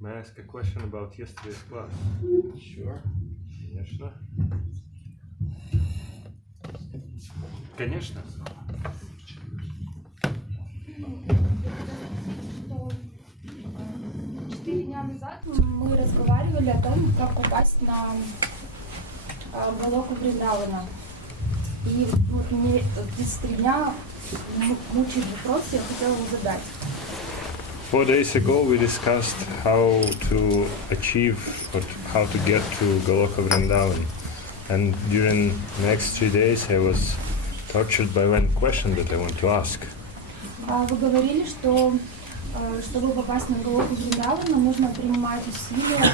May I ask a question about yesterday's class? Sure. Конечно. Конечно. 4 дня назад мы разговаривали о том, как попасть на Галоку Вриндавана. И вот мне эти 3 дня мучает вопрос, я хотела его задать. 4 days ago we discussed how to achieve or how to get to Goloka Vrindavan. And during the next 3 days I was tortured by one question that I want to ask. Вы говорили, что чтобы попасть на Галоку Вриндавана, нужно принимать усилия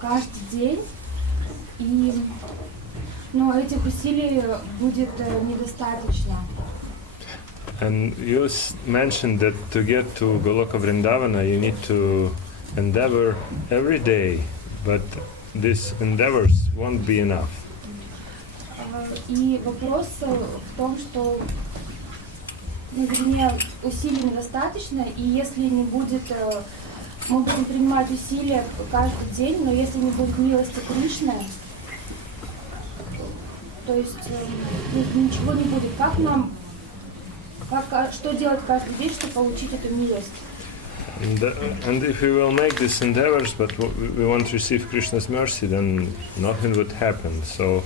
каждый день. Но этих усилий будет недостаточно. And you mentioned that to get to Goloka Vrindavana you need to endeavor every day, but these endeavors won't be enough. И вопрос в том, что усилий недостаточно, и если не будет, мы будем принимать усилия каждый день, но если не будет милости Кришны, то есть ничего не будет. Что делать каждый день, чтобы получить эту милость? And if we will make these endeavors, but we won't receive Krishna's mercy, then nothing would happen. So,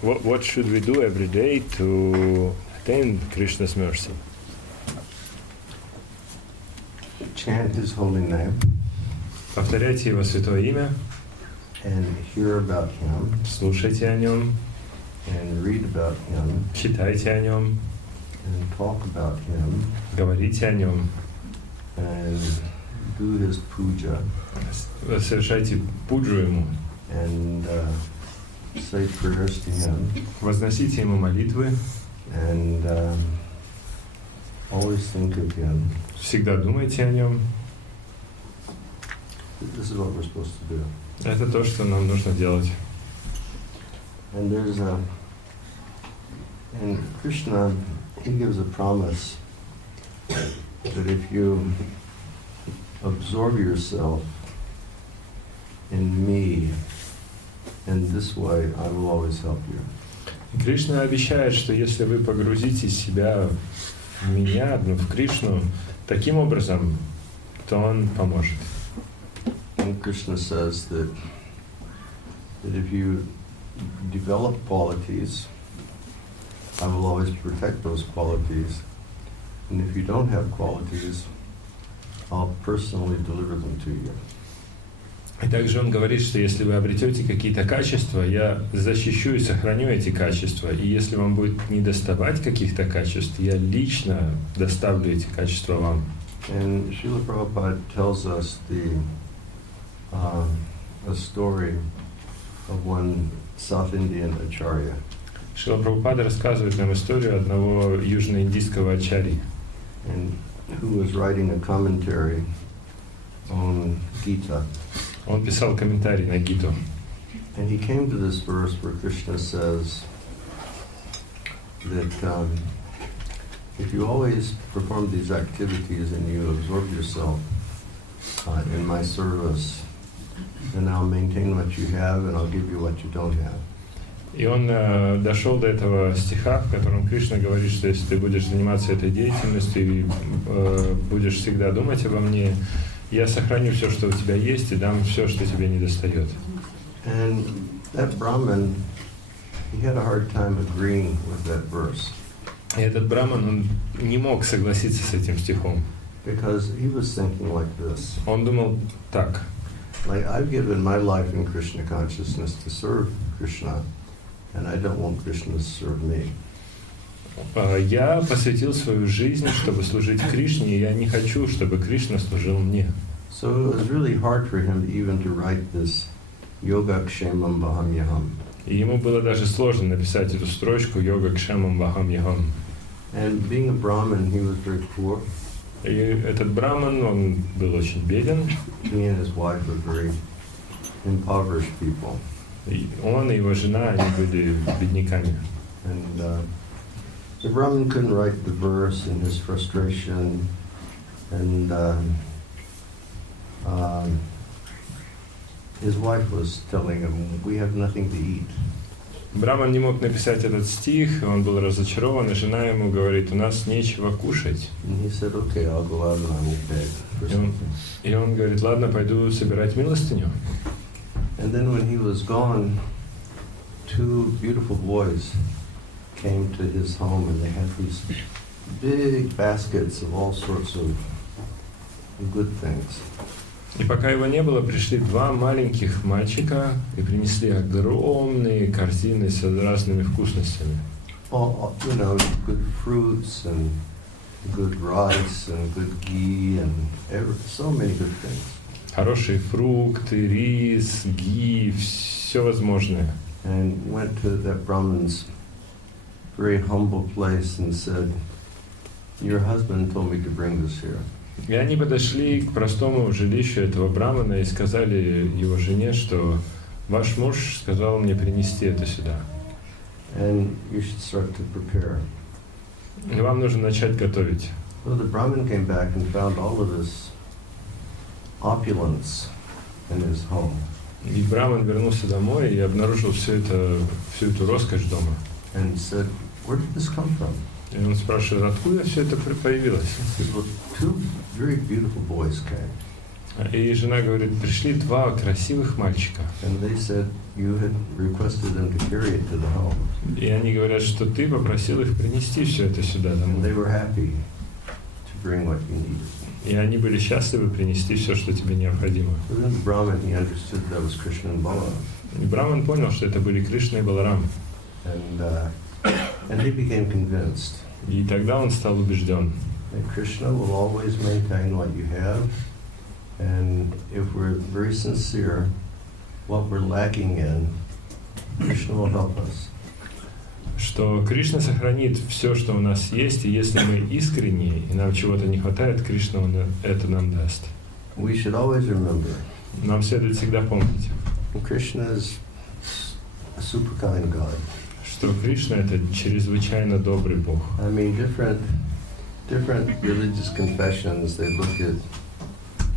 what should we do every day to attain Krishna's mercy? Chant His holy name. Повторяйте Его святое имя. And hear about Him. Слушайте о Нем. And read about Him. Читайте о Нем. And talk about Him. Говорите о Нем. And do His puja. Совершайте пуджу Ему. And say prayers to Him. Возносите Ему молитвы. And always think of Him. Всегда думайте о Нем. This is what we're supposed to do. Это то, что нам нужно делать. And there's and Krishna, He gives a promise that if you absorb yourself in me, in this way, I will always help you. Кришна обещает, что если вы погрузите себя в меня, в Кришну, таким образом, то Он поможет. And Krishna says that if you develop qualities, I will always protect those qualities. And if you don't have qualities, I'll personally deliver them to you. И также Он говорит, что если вы обретете какие-то качества, я защищу и сохраню эти качества. И если вам будет недоставать каких-то качеств, я лично доставлю эти качества вам. And Srila Prabhupada tells us a story of one South Indian acharya. Шрила Прабхупада рассказывает нам историю одного южноиндийского ачарьи, and who was writing a commentary on Gita. Он писал комментарий на Гиту. And he came to this verse where Krishna says that if you always perform these activities and you absorb yourself in my service, then I'll maintain what you have and I'll give you what you don't have. И он дошел до этого стиха, в котором Кришна говорит, что если ты будешь заниматься этой деятельностью и будешь всегда думать обо мне, я сохраню все, что у тебя есть, и дам все, что тебе недостает. And that Brahman, he had a hard time agreeing with that verse. И этот браман, он не мог согласиться с этим стихом. Because he was thinking like this. Он думал так. Like, I've given my life in Krishna consciousness to serve Krishna, and I don't want Krishna to serve me. Я посвятил свою жизнь, чтобы служить Кришне, и я не хочу, чтобы Кришна служил мне. So it was really hard for him even to write this Yogakshemam Vahamyaham. И ему было даже сложно написать эту строчку Йогакшемам Вахамьяхам. And being a Brahmin, he was very poor. И этот браман, он был очень беден. He and his wife were very impoverished people. И он и его жена, они были бедняками. And the Brahmin couldn't write the verse in his frustration, and his wife was telling him, "We have nothing to eat." Браман не мог написать этот стих, он был разочарован, и жена ему говорит, у нас нечего кушать. And he said, "Okay, I'll go out and I will beg for И он, something." и он говорит, ладно, пойду собирать милостыню. And then when he was gone, two beautiful boys came to his home, and they had these big baskets of all sorts of good things. И пока его не было, пришли два маленьких мальчика и принесли огромные корзины с разными вкусностями. All, you know, good fruits and good rice and good ghee and so many good things. Хорошие фрукты, рис, ги, все возможное. And went to that Brahmin's very humble place and said, "Your husband told me to bring this here." И они подошли к простому жилищу этого брамана и сказали его жене, что ваш муж сказал мне принести это сюда. And you should start to prepare. И вам нужно начать готовить. So the Brahmin came back and found all of this opulence in his home. И браман вернулся домой и обнаружил всю эту роскошь дома. And said, "Where did this come from?" И он спрашивает, откуда все это появилось? He said, "Well, two very beautiful boys came." И жена говорит, пришли два красивых мальчика. And they said, "You had requested them to carry it to the home." И они говорят, что ты попросил их принести все это сюда And домой. they were happy to bring what you needed. И они были счастливы принести все, что тебе необходимо. So then the Brahmin, he understood that was Krishna and Balaram. И Браман понял, что это были Кришна и Баларам. And he became convinced И тогда он стал убежден, that Krishna will always maintain what you have, and if we're very sincere, what we're lacking in, Krishna will help us. что Кришна сохранит все, что у нас есть, и если мы искренние, и нам чего-то не хватает, Кришна это нам даст. We should always remember, Нам следует всегда помнить, Krishna is a super kind God. что Кришна — это чрезвычайно добрый Бог. I mean, different religious confessions, they look at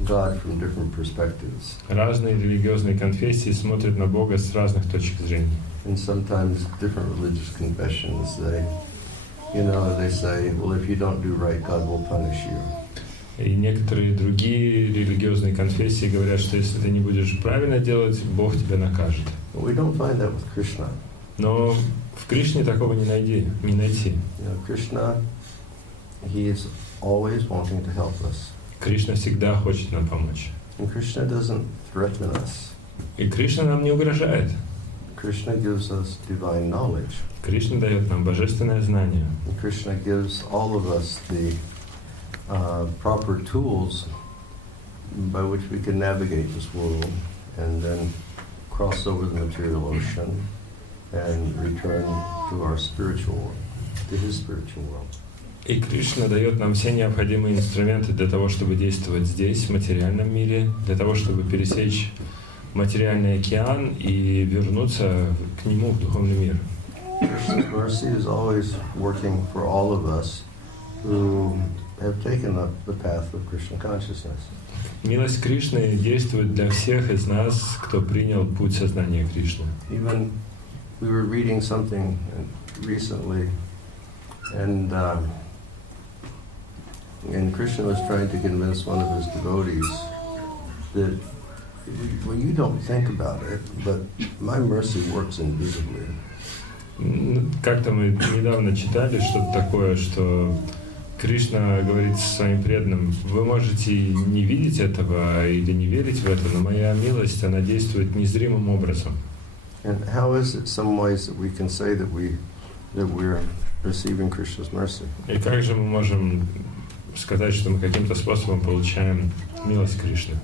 God from different perspectives. Разные религиозные конфессии смотрят на Бога с разных точек зрения. And sometimes different religious confessions, they say, well, if you don't do right, God will punish you. И некоторые другие религиозные конфессии говорят, что если ты не будешь правильно делать, Бог тебя накажет. But we don't find that with Krishna. Но в Кришне такого не найти. Krishna, he is always wanting to help us. Кришна всегда хочет нам помочь. And Krishna doesn't threaten us. И Кришна нам не угрожает. Krishna gives us divine knowledge. Кришна дает нам божественное знание. And Krishna gives all of us the proper tools by which we can navigate this world and then cross over the material ocean and return to our spiritual world, to his spiritual world. И Кришна дает нам все необходимые инструменты для того, чтобы действовать здесь, в материальном мире, для того, чтобы пересечь материальный океан и вернуться к нему, в духовный мир. Krishna's mercy is always working for all of us who have taken up the path of Krishna consciousness. Милость Кришны действует для всех из нас, кто принял путь сознания Кришны. Even we were reading something recently, and Krishna was trying to convince one of his devotees that, well, you don't think about it, but my mercy works invisibly. Как-то мы недавно читали что-то такое, что Кришна говорит своим преданным, вы можете не видеть этого или не верить в это, но моя милость, она действует незримым образом. And how is it some ways that we can say that we're receiving Krishna's mercy? И как же мы можем сказать, что мы каким-то способом получаем милость Кришны?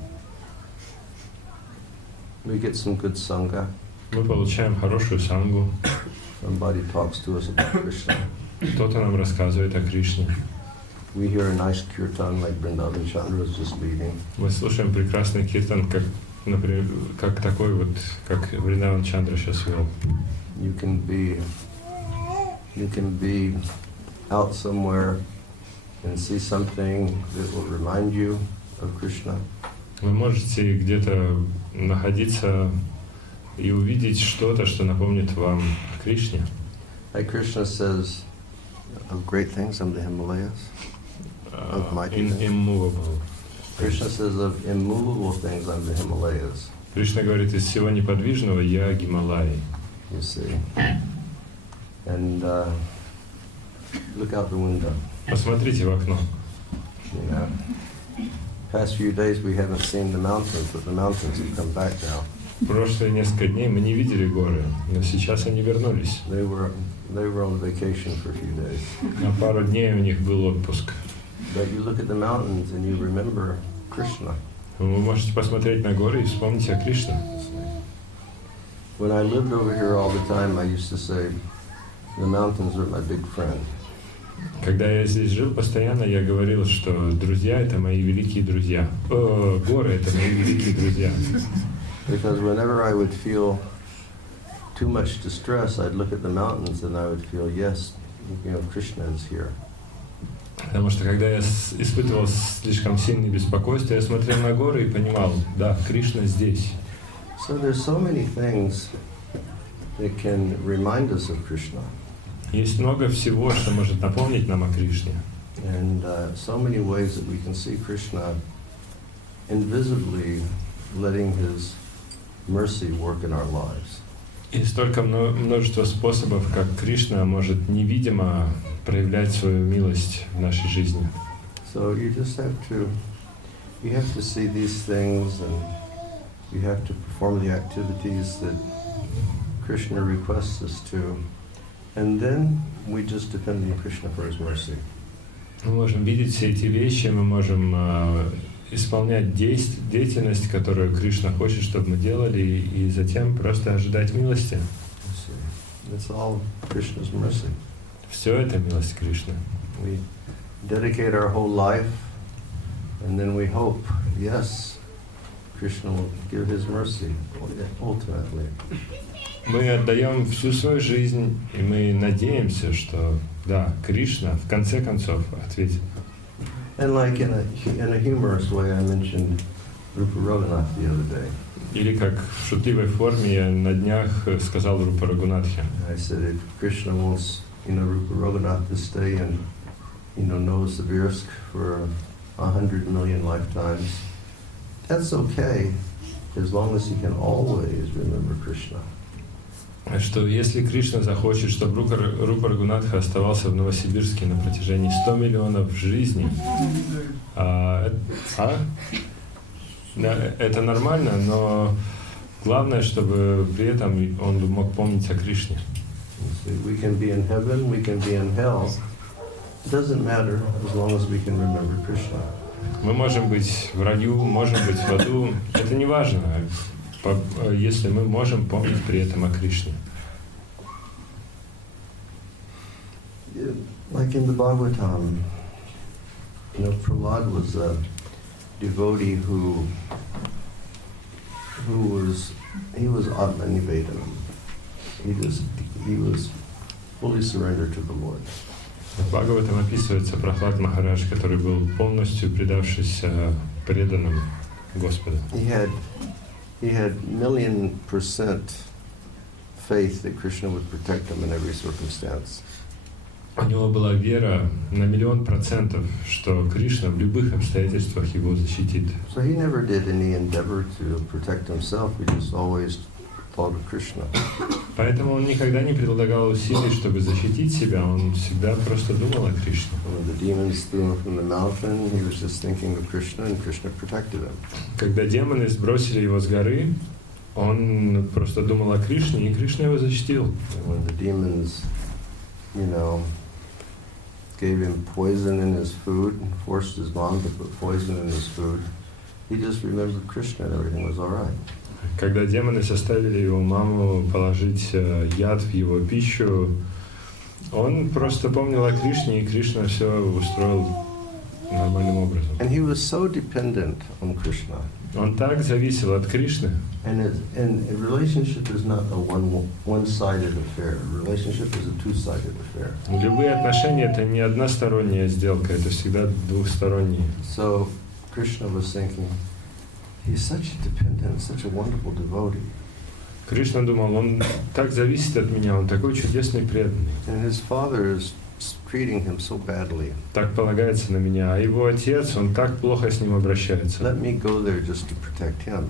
We get some good sangha. Мы получаем хорошую сангу, Somebody talks to us about Krishna. кто-то нам рассказывает о Кришне. We hear a nice kirtan like Vrindavan Chandra was just leading. Мы слушаем прекрасный киртан, как, например, как такой вот, как Вриндаван Чандра сейчас вел. You can be out somewhere and see something that will remind you of Krishna. Вы можете где-то находиться и увидеть что-то, что напомнит вам о Кришне. Like Krishna says of great things on the Himalayas. Of mighty things. Immovable. Krishna says of immovable things on the Himalayas. Кришна говорит, из всего неподвижного я Гималаи. You see. And look out the window. Посмотрите в окно. You know. Past few days we haven't seen the mountains, but the mountains have come back now. Прошлые несколько дней мы не видели горы, но сейчас они вернулись. They were on vacation for a few days. На пару дней у них был отпуск. But you look at the mountains and you remember Krishna. Вы можете посмотреть на горы и вспомнить о Кришне. When I lived over here all the time, I used to say, the mountains are my big friend. Когда я здесь жил постоянно, я говорил, что друзья — это мои великие друзья. Горы — это мои великие друзья. Because whenever I would feel too much distress, I'd look at the mountains and I would feel, yes, you know, Krishna is here. Потому что когда я испытывал слишком сильное беспокойство, я смотрел на горы и понимал, да, Кришна здесь. So there's so many things that can remind us of Krishna. Есть много всего, что может напомнить нам о Кришне. And so many ways that we can see Krishna invisibly letting his mercy work in our lives. И столько множество способов, как Кришна может невидимо проявлять свою милость в нашей жизни. So you just have to see these things, and you have to perform the activities that Krishna requests us to, and then we just depend on Krishna for his mercy. Мы можем видеть все эти вещи, мы можем исполнять деятельность, которую Кришна хочет, чтобы мы делали, и затем просто ожидать милости. It's all Krishna's mercy. Все это милость Кришны. We dedicate our whole life, and then we hope, yes, Krishna will give his mercy ultimately. Мы отдаем всю свою жизнь, и мы надеемся, что да, Кришна в конце концов ответит. And like in a humorous way, I mentioned Rupa Raghunath the other day. Или как в шутливой форме я на днях сказал Рупа Рагунатхе. I said if Krishna wants, Rupa Raghunath to stay in, Novosibirsk for 100 million lifetimes, that's okay, as long as he can always remember Krishna. Что если Кришна захочет, чтобы Рупа Рагунатха оставался в Новосибирске на протяжении 100 миллионов жизней, это нормально, но главное, чтобы при этом он мог помнить о Кришне. We can be in heaven, we can be in hell. It doesn't matter as long as we can remember Krishna. Мы можем быть в раю, можем быть в аду. Это не важно, если мы можем помнить при этом о Кришне. Like in the Bhagavatam, Prahlad was a devotee who was Atmanivedanam. He was fully surrendered to the Lord. В Бхагаватам описывается Прохлад Махарадж, который был полностью предавшийся преданным Господу. He had 1,000,000% faith that Krishna would protect him in every circumstance. У него была вера на 1,000,000%, что Кришна в любых обстоятельствах его защитит. So he never did any endeavor to protect himself. He just always thought of Krishna. Поэтому он никогда не предлагал усилий, чтобы защитить себя. Он всегда просто думал о Кришне. When the demons threw him from the mountain, he was just thinking of Krishna, and Krishna protected him. Когда демоны сбросили его с горы, он просто думал о Кришне, и Кришна его защитил. And when the demons, gave him poison in his food, forced his mom to put poison in his food, he just remembered Krishna and everything was all right. Когда демоны заставили его маму положить яд в его пищу, он просто помнил о Кришне, и Кришна все устроил нормальным образом. And he was so dependent on Krishna. Он так зависел от Кришны. And a relationship is not a one-sided affair. A relationship is a two-sided affair. Любые отношения — это не односторонняя сделка, это всегда двухсторонние. So Krishna was thinking, he's such a dependent, such a wonderful devotee. Кришна думал, он так зависит от меня, он такой чудесный преданный. And his father is treating him so badly. Так полагается на меня. А его отец, он так плохо с ним обращается. Let me go there just to protect him.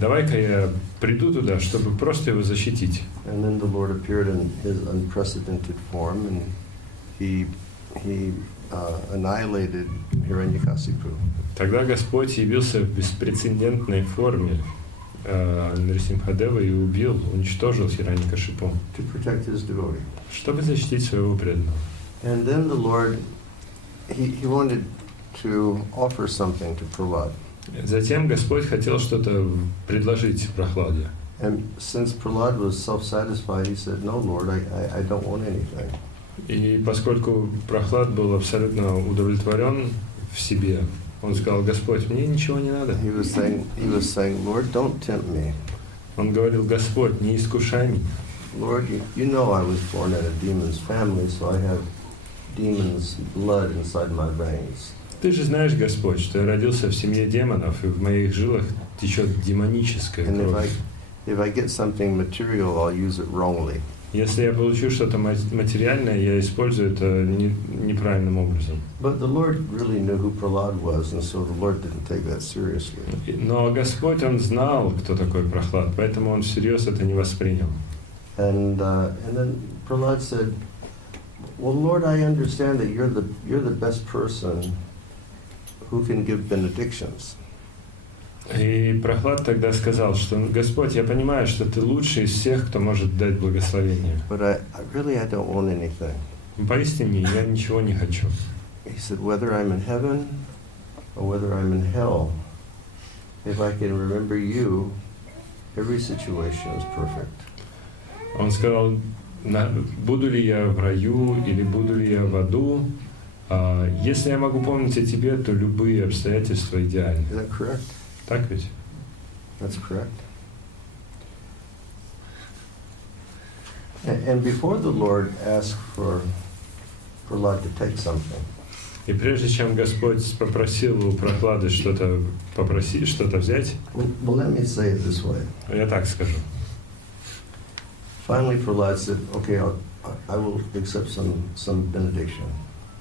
Давай-ка я приду туда, чтобы просто его защитить. And then the Lord appeared in his unprecedented form, and he annihilated Hiranyakasipu. Тогда Господь явился в беспрецедентной форме Нарисимхадева и убил, уничтожил Хираньякашипу, To protect his devotee. чтобы защитить своего преданного. And then the Lord, he wanted to offer something to Prahlad. Затем Господь хотел что-то предложить Прохладе. And since Prahlad was self-satisfied, he said, "No, Lord, I don't want anything." И поскольку Прохлад был абсолютно удовлетворен в себе, он сказал: Господь, мне ничего не надо. He was saying, "Lord, don't tempt me. Он говорил: Господь, не искушай меня. Lord, you know I was born in a demon's family, so I have demon's blood inside my veins. Ты же знаешь, Господь, что я родился в семье демонов, и в моих жилах течет демоническая And кровь. if I get something material, I'll use it wrongly." Если я получу что-то материальное, я использую это неправильным образом. But the Lord really knew who Prahlad was, and so the Lord didn't take that seriously. Но Господь, Он знал, кто такой Прохлад, поэтому Он всерьез это не воспринял. And then Prahlad said, "Well, Lord, I understand that you're the best person who can give benedictions." И Прохлад тогда сказал, что Господь, я понимаю, что Ты лучший из всех, кто может дать благословение. But I don't want anything. Поистине, я ничего не хочу. He said, "Whether I'm in heaven or whether I'm in hell, if I can remember you, every situation is perfect." Он сказал: буду ли я в раю или буду ли я в аду, если я могу помнить о Тебе, то любые обстоятельства идеальны. Is that correct? Так ведь? That's correct. And before the Lord asked for Prahlad to take something, И прежде чем Господь попросил у Прохлады что-то взять, well, let me say it this way. я так скажу. Finally, Prahlad said, "Okay, I will accept some benediction."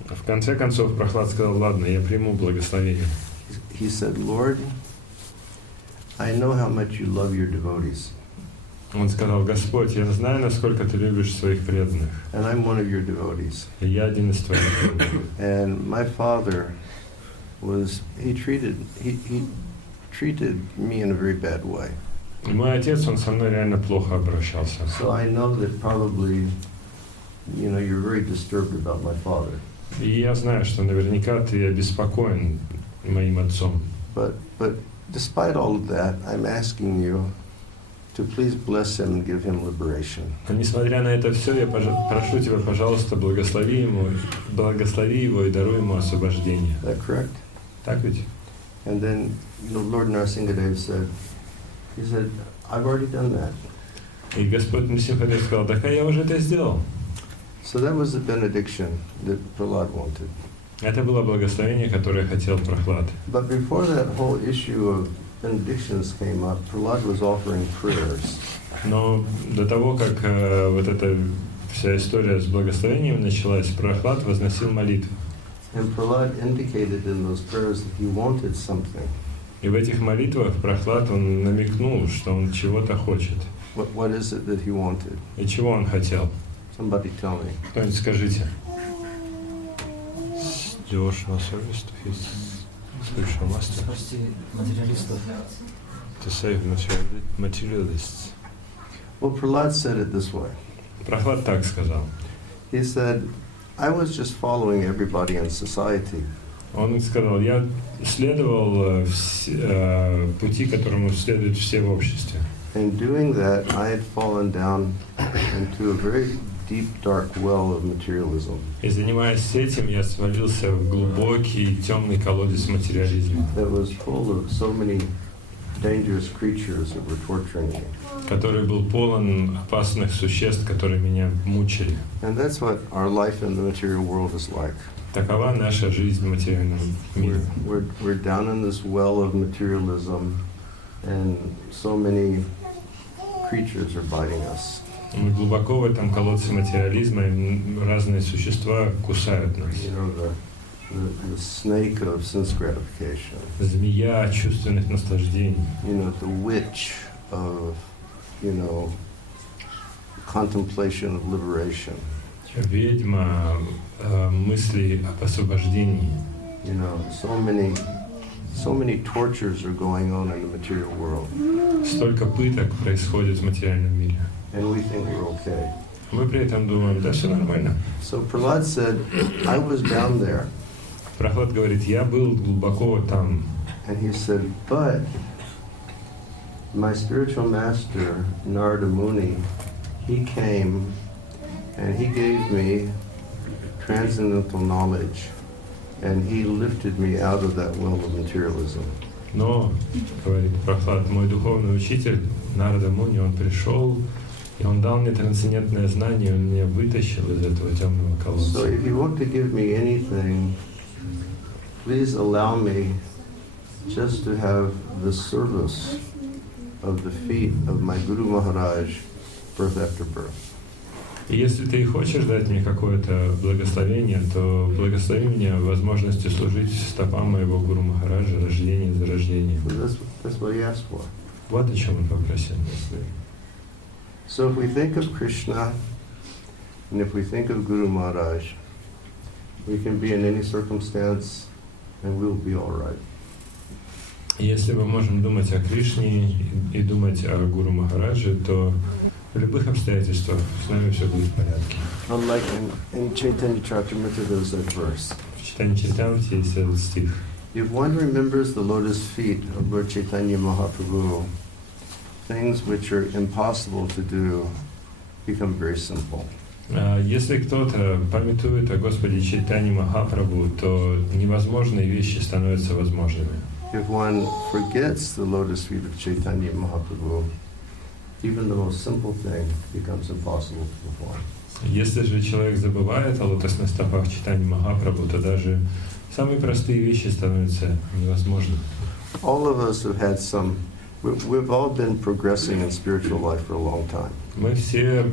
В конце концов Прохлад сказал: ладно, я приму благословение. He said, "Lord, I know how much you love your devotees, Он сказал: Господь, я знаю, насколько Ты любишь своих преданных. and I'm one of your devotees. И я один из Твоих преданных. And my father he treated me in a very bad way. И мой отец, он со мной реально плохо обращался. So I know that probably, you're very disturbed about my father. И я знаю, что наверняка ты обеспокоен моим отцом. But despite all of that, I'm asking you to please bless him and give him liberation." Но несмотря на это все, я прошу тебя, пожалуйста, благослови его и даруй ему освобождение. Is that correct? Так ведь? And then, Lord Narasimhadev said, "I've already done that." И Господь Нарисимхадев сказал: так я уже это сделал. So that was the benediction that Prahlad wanted. Это было благословение, которое хотел Прохлад. But before that whole issue of benedictions came up, Prahlad was offering prayers. Но до того, как вот эта вся история с благословением началась, Прохлад возносил молитву. And Prahlad indicated in those prayers that he wanted something. И в этих молитвах Прохлад, он намекнул, что он чего-то хочет. What is it that he wanted? И чего он хотел? Somebody tell me. Кто-нибудь скажите. Devotional service to his spiritual master. Спасти материалистов. To save materialists. Well, Prahlad said it this way. Прохлад так сказал. He said, "I was just following everybody in society. Он сказал: я следовал пути, которому следуют все в обществе. In doing that, I had fallen down into a very deep, dark well of materialism И занимаясь этим, я свалился в глубокий темный колодец материализма, that was full of so many dangerous creatures that were torturing me. который был полон опасных существ, которые меня мучили. And that's what our life in the material world is like. Такова наша жизнь в материальном мире. We're down in this well of materialism, and so many creatures are biting us. Мы глубоко в этом колодце материализма, и разные существа кусают нас. You know, the snake of sense gratification. Змея чувственных наслаждений. You know, the witch of, you know, contemplation of liberation. Ведьма мыслей об освобождении. You know, so many tortures are going on in the material world. Столько пыток происходит в материальном мире. And we think we're okay. Мы при этом думаем, да, все нормально. So Prahlad said, I was down there. Прохлад говорит, я был глубоко там. And he said, but my spiritual master, Narada Muni, he came and he gave me transcendental knowledge, and he lifted me out of that well of materialism. Но, говорит Прохлад, мой духовный учитель, Нарада Муни, он пришел, и он дал мне трансцендентное знание, он меня вытащил из этого темного So колодца. if you want to give me anything, please allow me just to have the service of the feet of my Guru Maharaj birth after birth. И если ты хочешь дать мне какое-то благословение, то благослови меня возможностью служить стопам моего Гуру Махараджа рождение за рождением. So that's what he asked for. Вот о чем он попросил. So if we think of Krishna, and if we think of Guru Maharaj, we can be in any circumstance and we'll be all right. Если мы можем думать о Кришне и думать о Гуру Махарадже, то в любых обстоятельствах с нами все будет в порядке. Unlike in Chaitanya Charitamrita, there's that verse. В читании Чайтамрити есть этот стих. If one remembers the lotus feet of Lord Chaitanya Mahaprabhu, things which are impossible to do become very simple. Если кто-то памятует о Господе Чайтанье Махапрабху, то невозможные вещи становятся возможными. If one forgets the lotus feet of Chaitanya Mahaprabhu, even the most simple thing becomes impossible to perform. Если же человек забывает о лотосных стопах Чайтаньи Махапрабху, то даже самые простые вещи становятся невозможными. All of us have had some, we've all been progressing in spiritual life for a long time. Мы все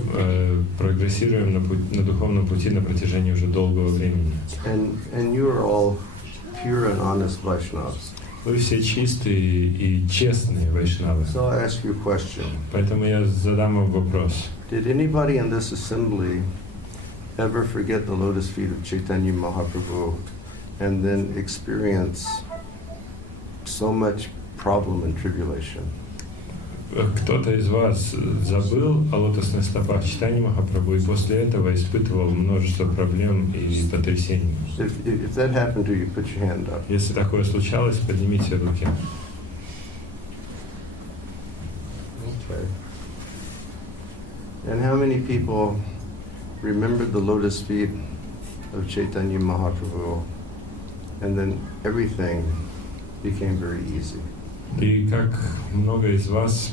прогрессируем на духовном пути на протяжении уже долгого времени. And you are all pure and honest Vaishnavas. Вы все чистые и честные вайшнавы. So I ask you a question. Поэтому я задам вам вопрос. Did anybody in this assembly ever forget the lotus feet of Chaitanya Mahaprabhu and then experience so much problem and tribulation? Кто-то из вас забыл о лотосных стопах Чайтаньи Махапрабху и после этого испытывал множество проблем и потрясений. If that happened to you, put your hand up. Если такое случалось, поднимите руки. Okay. And how many people remembered the lotus feet of Chaitanya Mahaprabhu and then everything became very easy? И как много из вас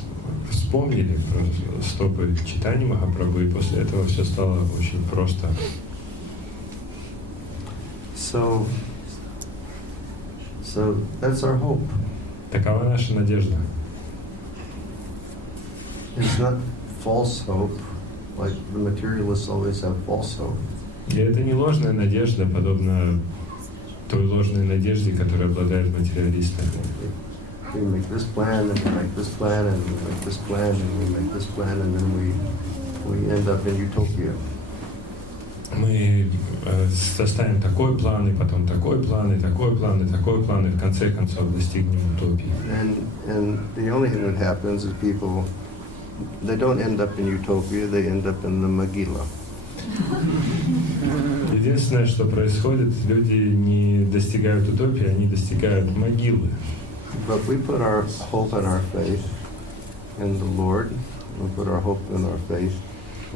вспомнили про стопы Чайтаньи Махапрабху, и после этого все стало очень просто. So that's our hope. Такова наша надежда. It's not false hope, like the materialists always have false hope. И это не ложная надежда, подобно той ложной надежде, которой обладают материалисты. We make this plan, and we make this plan, and we make this plan, and we make this plan, and then we end up in utopia. Мы составим такой план, и потом такой план, и такой план, и такой план, и в конце концов достигнем утопии. And the only thing that happens is people, they don't end up in utopia, they end up in the Megillah. Единственное, что происходит, люди не достигают утопии, они достигают могилы. But we put our hope and our faith in the Lord. We put our hope and our faith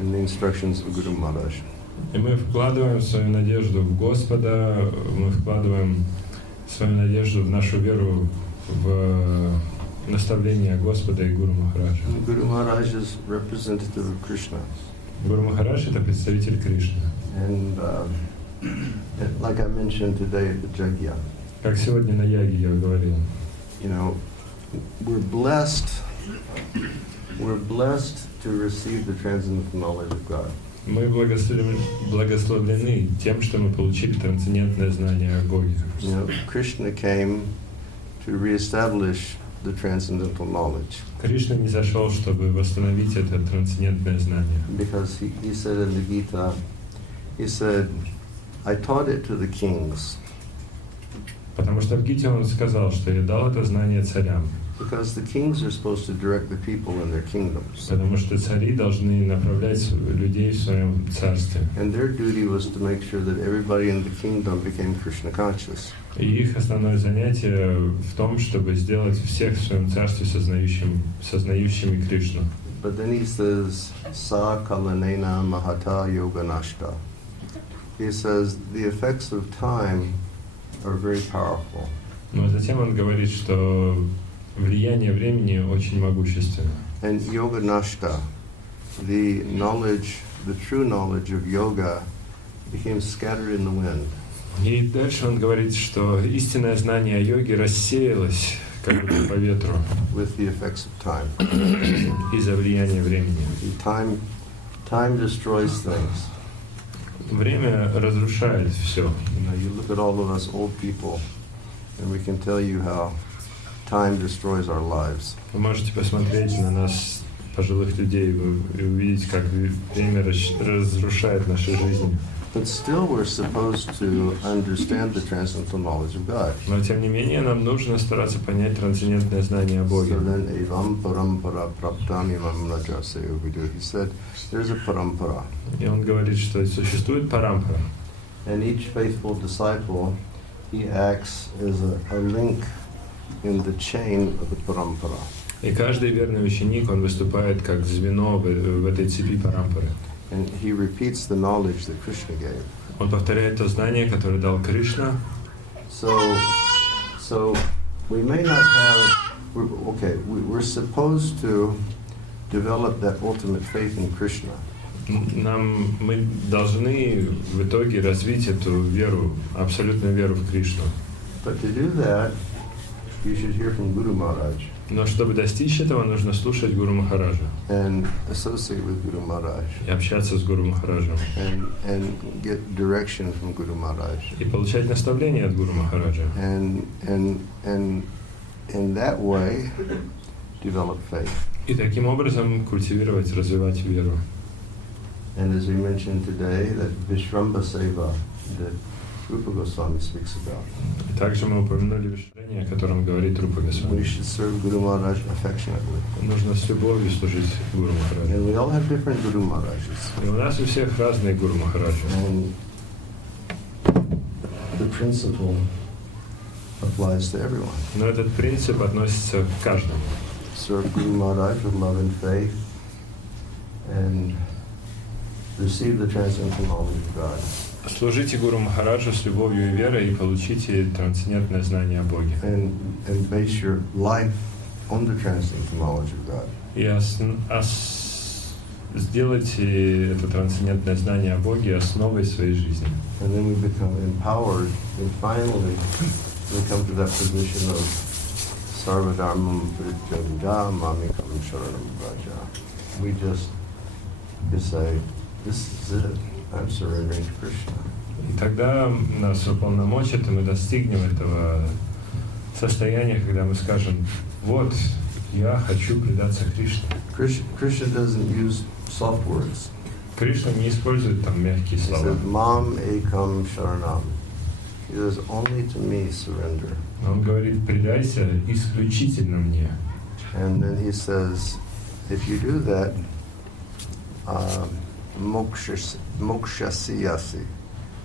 in the instructions of Guru Maharaj. И мы вкладываем свою надежду в Господа, мы вкладываем свою надежду в нашу веру в наставления Господа и Гуру Махараджа. And Guru Maharaj is representative of Krishna. Гуру Махарадж — это представитель Кришны. And like I mentioned today at the Jagya, Как сегодня на яге я говорил, you know, we're blessed to receive the transcendental knowledge of God. мы благословлены тем, что мы получили трансцендентное знание о Боге. You know, Krishna came to reestablish the transcendental knowledge. Кришна не зашел, чтобы восстановить это трансцендентное знание. Because he said in the Gita, he said, I taught it to the kings. Потому что в Гите он сказал, что я дал это знание царям. Because the kings are supposed to direct the people in their kingdoms. Потому что цари должны направлять людей в своем царстве. And their duty was to make sure that everybody in the kingdom became Krishna conscious. И их основное занятие в том, чтобы сделать всех в своем царстве сознающими Кришну. But then he says, Sa kalanena mahata yoga nashta. He says, the effects of time are very powerful. Но затем он говорит, что влияние времени очень могущественно. And yoga nashta, the true knowledge of yoga became scattered in the wind. И дальше он говорит, что истинное знание о йоге рассеялось как бы по ветру With the effects of time. из-за влияния времени. Time destroys things. Время разрушает все. You know, you look at all of us old people, and we can tell you how time destroys our lives. Вы можете посмотреть на нас, пожилых людей, и увидеть, как время разрушает наши жизни. But still we're supposed to understand the transcendental knowledge of God. Но тем не менее нам нужно стараться понять трансцендентное знание о Боге. So then, evam parampara praptam imam raja SVD. He said, there's a parampara. И он говорит, что существует парампара. And each faithful disciple, he acts as a link in the chain of the parampara. И каждый верный ученик, он выступает как звено в этой цепи парампары. And he repeats the knowledge that Krishna gave. Он повторяет то знание, которое дал Кришна. So we may not have. We're supposed to develop that ultimate faith in Krishna. Мы должны в итоге развить эту веру, абсолютную веру в Кришну. But to do that, you should hear from Guru Maharaj. Но чтобы достичь этого, нужно слушать Гуру Махараджа. And associate with Guru Maharaj. И общаться с Гуру Махараджем. And get direction from Guru Maharaj. И получать наставления от Гуру Махараджа. And in that way, develop faith. И таким образом культивировать, развивать веру. And as we mentioned today, that Vishramba Seva, that Rupa Goswami speaks about. И также мы упомянули вишрение, о котором говорит Рупа We Госвами. should serve Guru Maharaj affectionately. Нужно с любовью служить Гуру Махараджу. And we all have different Guru Maharajas. И у нас у всех разные Гуру Махараджи. And the principle applies to everyone. Но этот принцип относится к каждому. Serve Guru Maharaj with love and faith and receive the transcendental knowledge of God. Служите Гуру Махараджу с любовью и верой и получите трансцендентное знание о Боге. And base your life on the transcendental knowledge of God. И сделайте это трансцендентное знание о Боге основой своей жизни. And then we become empowered, and finally we come to that position of Sarvadharmam Prijanda Mamikam Sharanam Raja. We just say, this is it. I'm surrendering to Krishna. И тогда нас уполномочат, и мы достигнем этого состояния, когда мы скажем, вот, я хочу предаться Кришне. Krishna doesn't use soft words. Кришна не использует там мягкие He слова. says, Mam ekam sharanam. He says, only to me surrender. Он говорит, предайся исключительно мне. And then he says, if you do that, mokshasiyasi.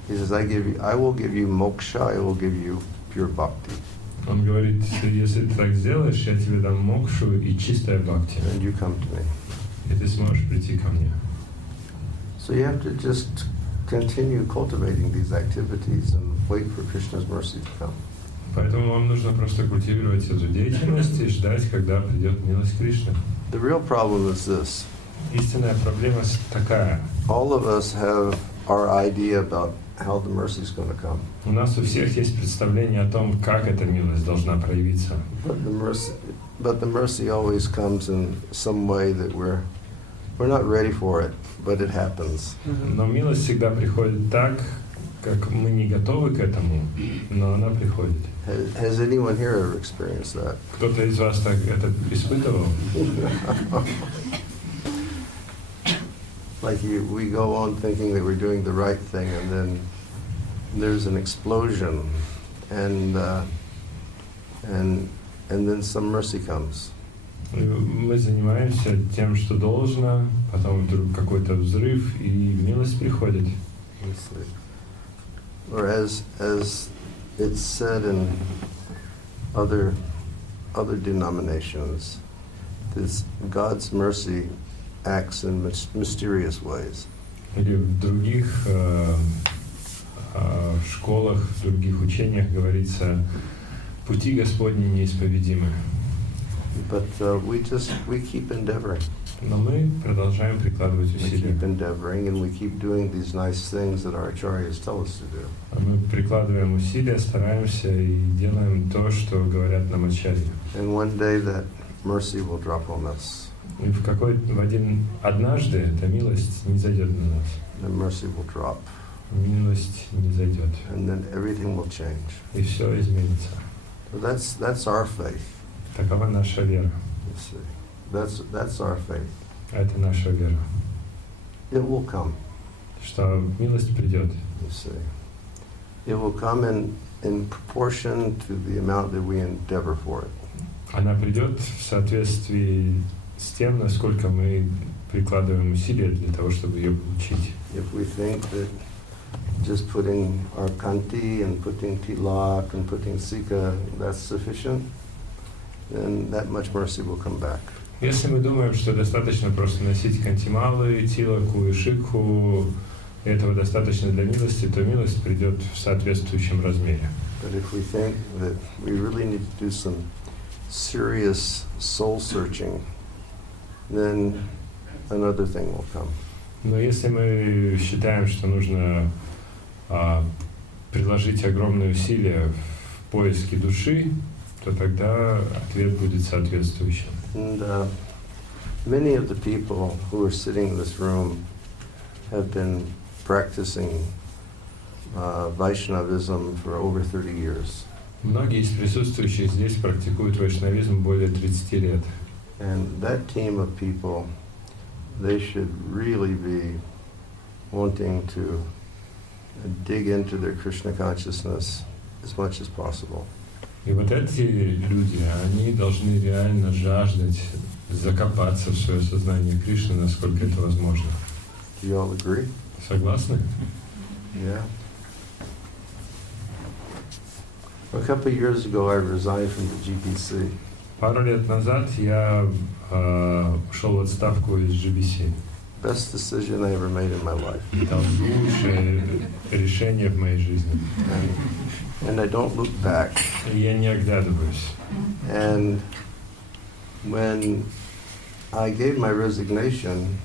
He says, I will give you moksha, I will give you pure bhakti. Он говорит, если ты так сделаешь, я тебе дам мокшу и чистое бхакти. And you come to me. И ты сможешь прийти ко мне. So you have to just continue cultivating these activities and wait for Krishna's mercy to come. Поэтому вам нужно просто культивировать эту деятельность и ждать, когда придет милость Кришны. The real problem is this. Истинная проблема такая. All of us have our idea about how the mercy is going to come. У нас у всех есть представление о том, как эта милость должна проявиться. But the mercy always comes in some way that we're not ready for it, but it happens. Но милость всегда приходит так, как мы не готовы к этому, но она приходит. Has anyone here ever experienced that? Кто-то из вас так это испытывал? Like we go on thinking that we're doing the right thing, and then there's an explosion, and then some mercy comes. Мы занимаемся тем, что должно, потом вдруг какой-то взрыв, и милость приходит. Or as it's said in other denominations, this God's mercy acts in mysterious ways. Или в других школах, в других учениях говорится, пути Господни неисповедимы. But we keep endeavoring. Но мы продолжаем прикладывать We усилия. keep endeavoring, and we keep doing these nice things that our acharyas tell us to do. Мы прикладываем усилия, стараемся и делаем то, что говорят нам ачарьи. And one day that mercy will drop on us. И однажды эта милость не зайдет на нас. The mercy will drop. Милость не зайдет. And then everything will change. И все изменится. So that's our faith. Такова наша вера. You see, that's our faith. Это наша вера. It will come. Что милость придет. You see, it will come in proportion to the amount that we endeavor for it. Она придет в соответствии с тем, насколько мы прикладываем усилия для того, чтобы ее получить. If we think that just putting our kanti and putting tilak and putting sika, that's sufficient, then that much mercy will come back. Если мы думаем, что достаточно просто носить кантималы, тилаку и шикху, и этого достаточно для милости, то милость придет в соответствующем размере. But if we think that we really need to do some serious soul searching, then another thing will come. Но если мы считаем, что нужно приложить огромные усилия в поиске души, то тогда ответ будет соответствующим. And many of the people who are sitting in this room have been practicing Vaishnavism for over 30 years. Многие из присутствующих здесь практикуют вайшнавизм более 30 лет. And that team of people, they should really be wanting to dig into their Krishna consciousness as much as possible. И вот эти люди, они должны реально жаждать закопаться в свое сознание Кришны, насколько это возможно. Do you all agree? Согласны? Yeah. A couple of years ago, I resigned from the GPC. Пару лет назад я ушел в отставку из GBC. Best decision I ever made in my life. Это лучшее решение в моей жизни. And I don't look back. И я не оглядываюсь. And when I gave my resignation,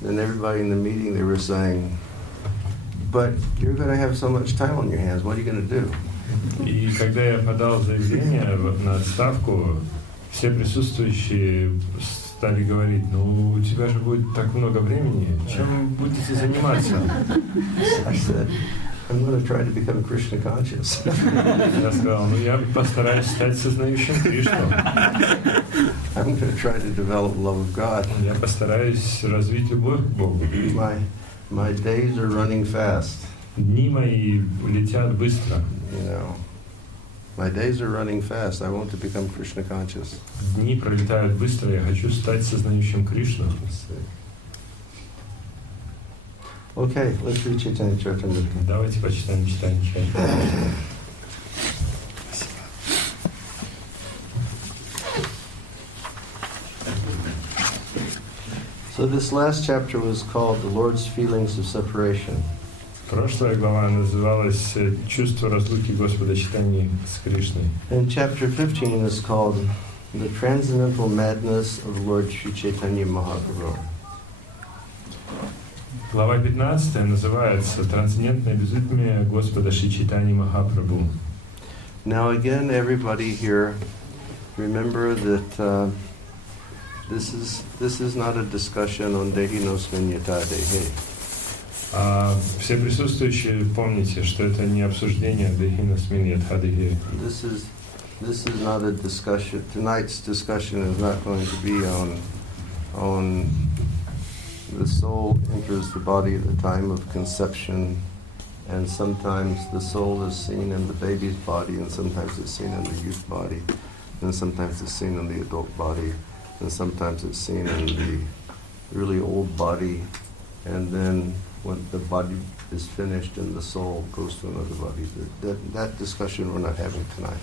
then everybody in the meeting, they were saying, but you're going to have so much time on your hands, what are you going to do? И когда я подал заявление на отставку, все присутствующие стали говорить, ну, у тебя же будет так много времени, чем будете заниматься? I said, I'm going to try to become Krishna conscious. Я сказал, ну, я постараюсь стать сознающим Кришну. I'm going to try to develop love of God. Я постараюсь развить любовь к Богу. My days are running fast. Дни мои летят быстро. You know, my days are running fast. I want to become Krishna conscious. Дни пролетают быстро, я хочу стать сознающим Кришну. Okay, let's read Chaitanya Charitamrita. Давайте почитаем читание Чайтамриту. So this last chapter was called The Lord's Feelings of Separation. Прошлая глава называлась «Чувство разлуки Господа Чайтаньи с Кришной». And chapter 15 is called The Transcendental Madness of Lord Sri Chaitanya Mahaprabhu. Глава 15 называется «Трансцендентное безумие Господа Шри Чайтаньи Махапрабху». Now again, everybody here, remember that this is not a discussion on Dehinosmin Yata Dehi. Все присутствующие помните, что это не обсуждение Дехиносмин Ядхадихи. This is not a discussion. Tonight's discussion is not going to be on the soul enters the body at the time of conception, and sometimes the soul is seen in the baby's body, and sometimes it's seen in the youth body, and sometimes it's seen in the adult body, and sometimes it's seen in the really old body, and then when the body is finished and the soul goes to another body. That discussion we're not having tonight.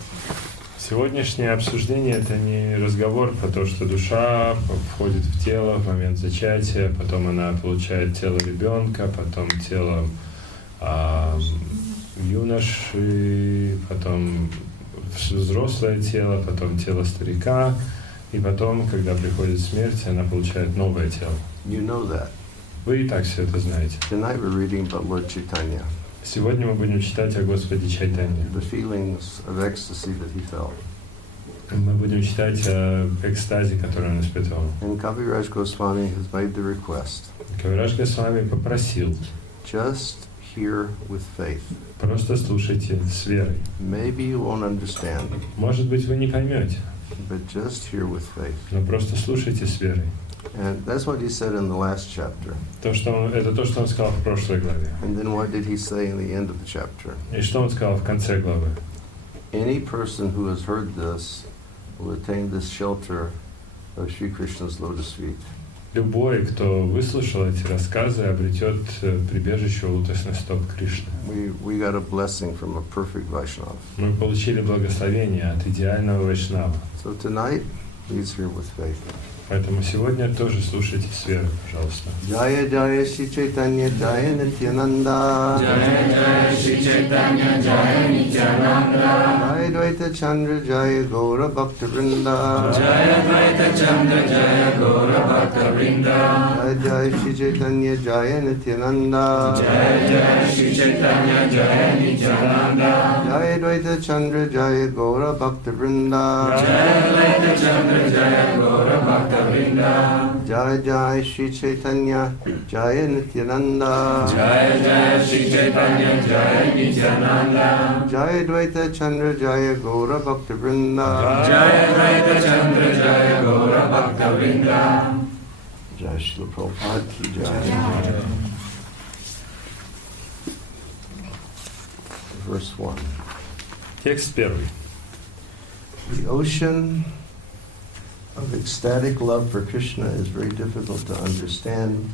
Сегодняшнее обсуждение – это не разговор про то, что душа входит в тело в момент зачатия, потом она получает тело ребенка, потом тело юноши, потом взрослое тело, потом тело старика, и потом, когда приходит смерть, она получает новое тело. You know that. Вы и так все это знаете. Tonight we're reading about Lord Chaitanya. Сегодня мы будем читать о Господе Чайтанье. The feelings of ecstasy that he felt. Мы будем читать о экстазе, который он испытывал. And Kaviraj Goswami has made the request. Кавирадж Госвами попросил: Just hear with faith. просто слушайте с верой. Maybe you won't understand, Может быть, вы не поймете, but just hear with faith. но просто слушайте с верой. And that's what he said in the last chapter. Это то, что он сказал в прошлой главе. And then what did he say in the end of the chapter? И что он сказал в конце главы? Any person who has heard this will attain this shelter of Sri Krishna's lotus feet. Любой, кто выслушал эти рассказы, обретет прибежище у лотосных стоп Кришны. We got a blessing from a perfect Vaishnava. Мы получили благословение от идеального вайшнава. So tonight, please hear with faith. Поэтому сегодня тоже слушайте с верой, пожалуйста. Jaya Jaya Shri Chaitanya Jaya Nityananda. Jaya Jaya Shri Chaitanya Jaya Nityananda. Jaya Dvaita Chandra Jaya Gaura Bhakta Vrinda. Jaya Dvaita Chandra Jaya Gaura Bhakta Vrinda. Jaya Jaya Shri Chaitanya Jaya Nityananda. Jaya Jaya Shri Chaitanya Jaya Nityananda. Jaya Dvaita Chandra Jaya Gaura Bhakta Vrinda. Jaya Dvaita Chandra Jaya Gaura Bhakta Vrinda. Jaya Jaya Shri Chaitanya Jaya Nityananda. Jaya Jaya Shri Chaitanya Jaya Nityananda. Jaya Dvaita Chandra Jaya Gaura Bhakta Vrinda. Jaya Dvaita Chandra Jaya Gaura Bhakta Vrinda. Jai Shri Prabhupada Ki Jai. Verse 1. Текст первый. The ocean of ecstatic love for Krishna is very difficult to understand,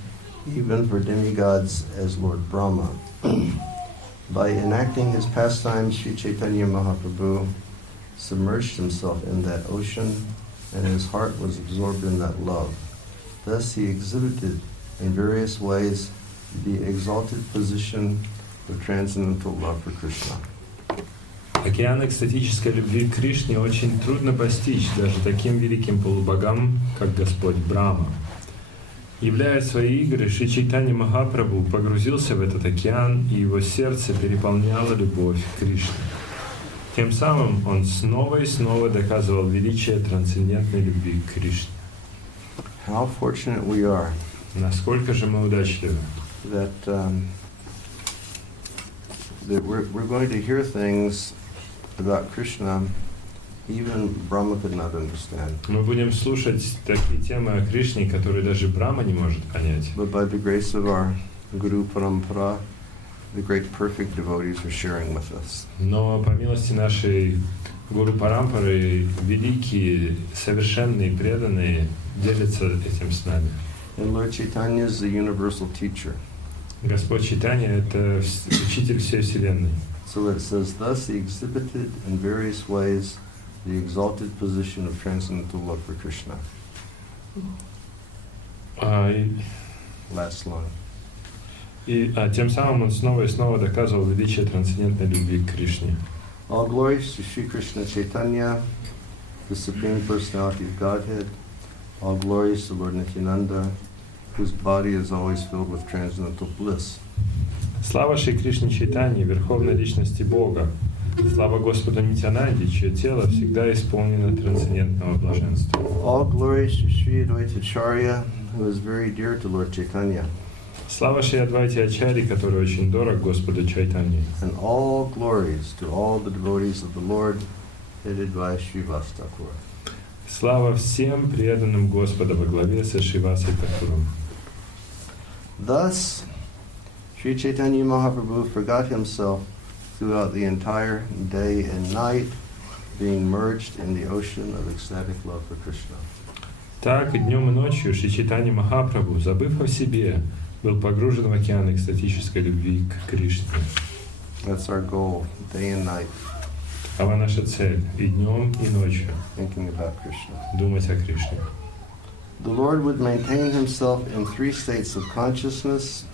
even for demigods as Lord Brahma. By enacting his pastimes, Sri Chaitanya Mahaprabhu submerged himself in that ocean, and his heart was absorbed in that love. Thus he exhibited in various ways the exalted position of transcendental love for Krishna. Океан экстатической любви к Кришне очень трудно постичь даже таким великим полубогам, как Господь Брахма. Являя свои игры, Шри Чайтанья Махапрабху погрузился в этот океан, и его сердце переполняло любовь к Кришне. Тем самым он снова и снова доказывал величие трансцендентной любви к Кришне. How fortunate we are Насколько же мы удачливы, that we're going to hear things about Krishna even Brahma could not understand. мы будем слушать такие темы о Кришне, которые даже Брахма не может понять. But by the grace of our Guru Parampara, the great perfect devotees are sharing with us. Но по милости нашей Гуру Парампары, великие, совершенные, преданные делятся этим с нами. And Lord Chaitanya is the universal teacher. Господь Чайтанья — это учитель всей Вселенной. So it says, thus he exhibited in various ways the exalted position of transcendental love for Krishna. И Last line. И тем самым он снова и снова доказывал величие трансцендентной любви к Кришне. All glories to Sri Krishna Chaitanya, the Supreme Personality of Godhead. All glories to Lord Nityananda, whose body is always filled with transcendental bliss. Слава Шри Кришне Чайтанье, Верховной Личности Бога. Слава Господу Нитянанде, чье тело всегда исполнено трансцендентного блаженства. All glories to Sri Advaita Acharya, who is very dear to Lord Chaitanya. Слава Шри Адвайте Ачари, который очень дорог Господу Чайтанье. And all glories to all the devotees of the Lord, headed by Srivas Thakur. Слава всем преданным Господа во главе со Шривасой Такуром. Thus, Sri Chaitanya Mahaprabhu forgot himself throughout the entire day and night, being merged in the ocean of ecstatic love for Krishna. Так и днем и ночью Шри Чайтанья Махапрабху, забыв о себе, был погружен в океан экстатической любви к Кришне. That's our goal, day and night, Такова наша цель и днем, и ночью thinking about Krishna. думать о Кришне. The Lord would maintain himself in three states of consciousness.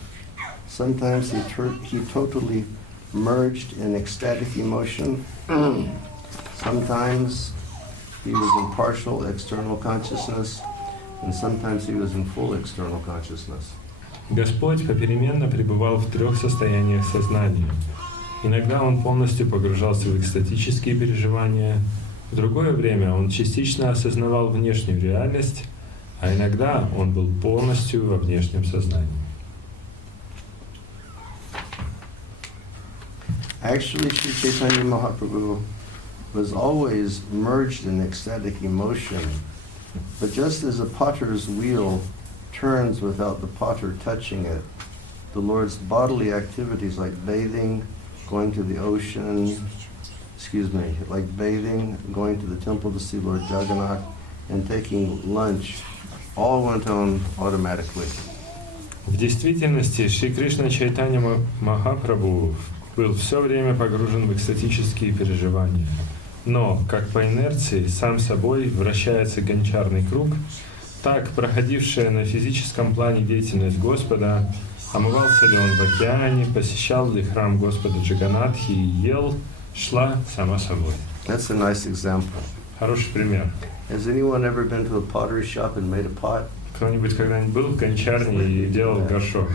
Sometimes he totally merged in ecstatic emotion. Sometimes he was in partial external consciousness, and sometimes he was in full external consciousness. Господь попеременно пребывал в трех состояниях сознания. Иногда он полностью погружался в экстатические переживания, в другое время он частично осознавал внешнюю реальность, а иногда он был полностью во внешнем сознании. Actually, Sri Chaitanya Mahaprabhu was always merged in ecstatic emotion, but just as a potter's wheel turns without the potter touching it, the Lord's bodily activities like bathing, going to the ocean, like bathing, going to the temple to see Lord Jagannath, and taking lunch, all went on automatically. В действительности Шри Кришна Чайтанья Махапрабху был все время погружен в экстатические переживания. Но, как по инерции, сам собой вращается гончарный круг, так проходившая на физическом плане деятельность Господа, омывался ли он в океане, посещал ли храм Господа Джаганатхи и ел, шла сама собой. That's a nice example. Хороший пример. Has anyone ever been to a pottery shop and made a pot? Кто-нибудь когда-нибудь был в гончарне и делал горшок?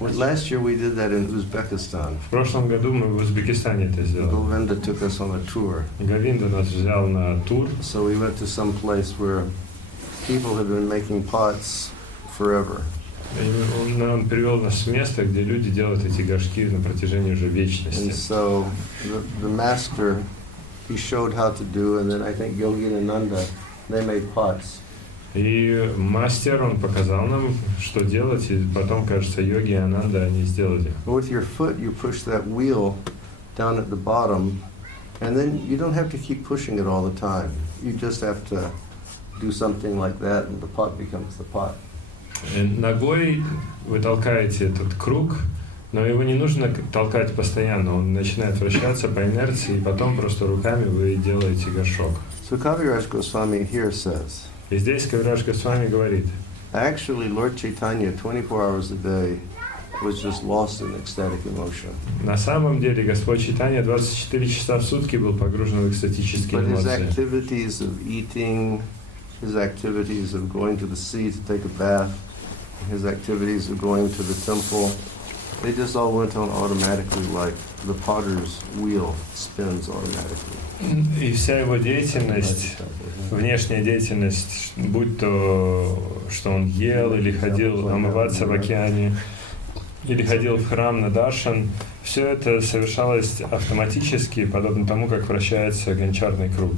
Last year we did that in Uzbekistan. В прошлом году мы в Узбекистане это сделали. Govinda took us on a tour. Говинда нас взял на тур. So we went to some place where people had been making pots forever. И он привел нас в место, где люди делают эти горшки на протяжении уже вечности. And so the master, he showed how to do, and then I think Yogi and Ananda, they made pots. И мастер, он показал нам, что делать, и потом, кажется, йоги и Ананда, они сделали. With your foot, you push that wheel down at the bottom, and then you don't have to keep pushing it all the time. You just have to do something like that, and the pot becomes the pot. Ногой вы толкаете этот круг, но его не нужно толкать постоянно, он начинает вращаться по инерции, и потом просто руками вы делаете горшок. So Kaviraj Goswami here says, И здесь Кавирадж Госвами говорит, actually Lord Chaitanya 24 hours a day was just lost in ecstatic emotion. на самом деле Господь Чайтанья 24 часа в сутки был погружен в экстатические But his эмоции. activities of eating, his activities of going to the sea to take a bath, his activities of going to the temple, they just all went on automatically like the potter's wheel spins automatically. И вся его деятельность, внешняя деятельность, будь то, что он ел или ходил омываться в океане, или ходил в храм на даршан, все это совершалось автоматически, подобно тому, как вращается гончарный круг.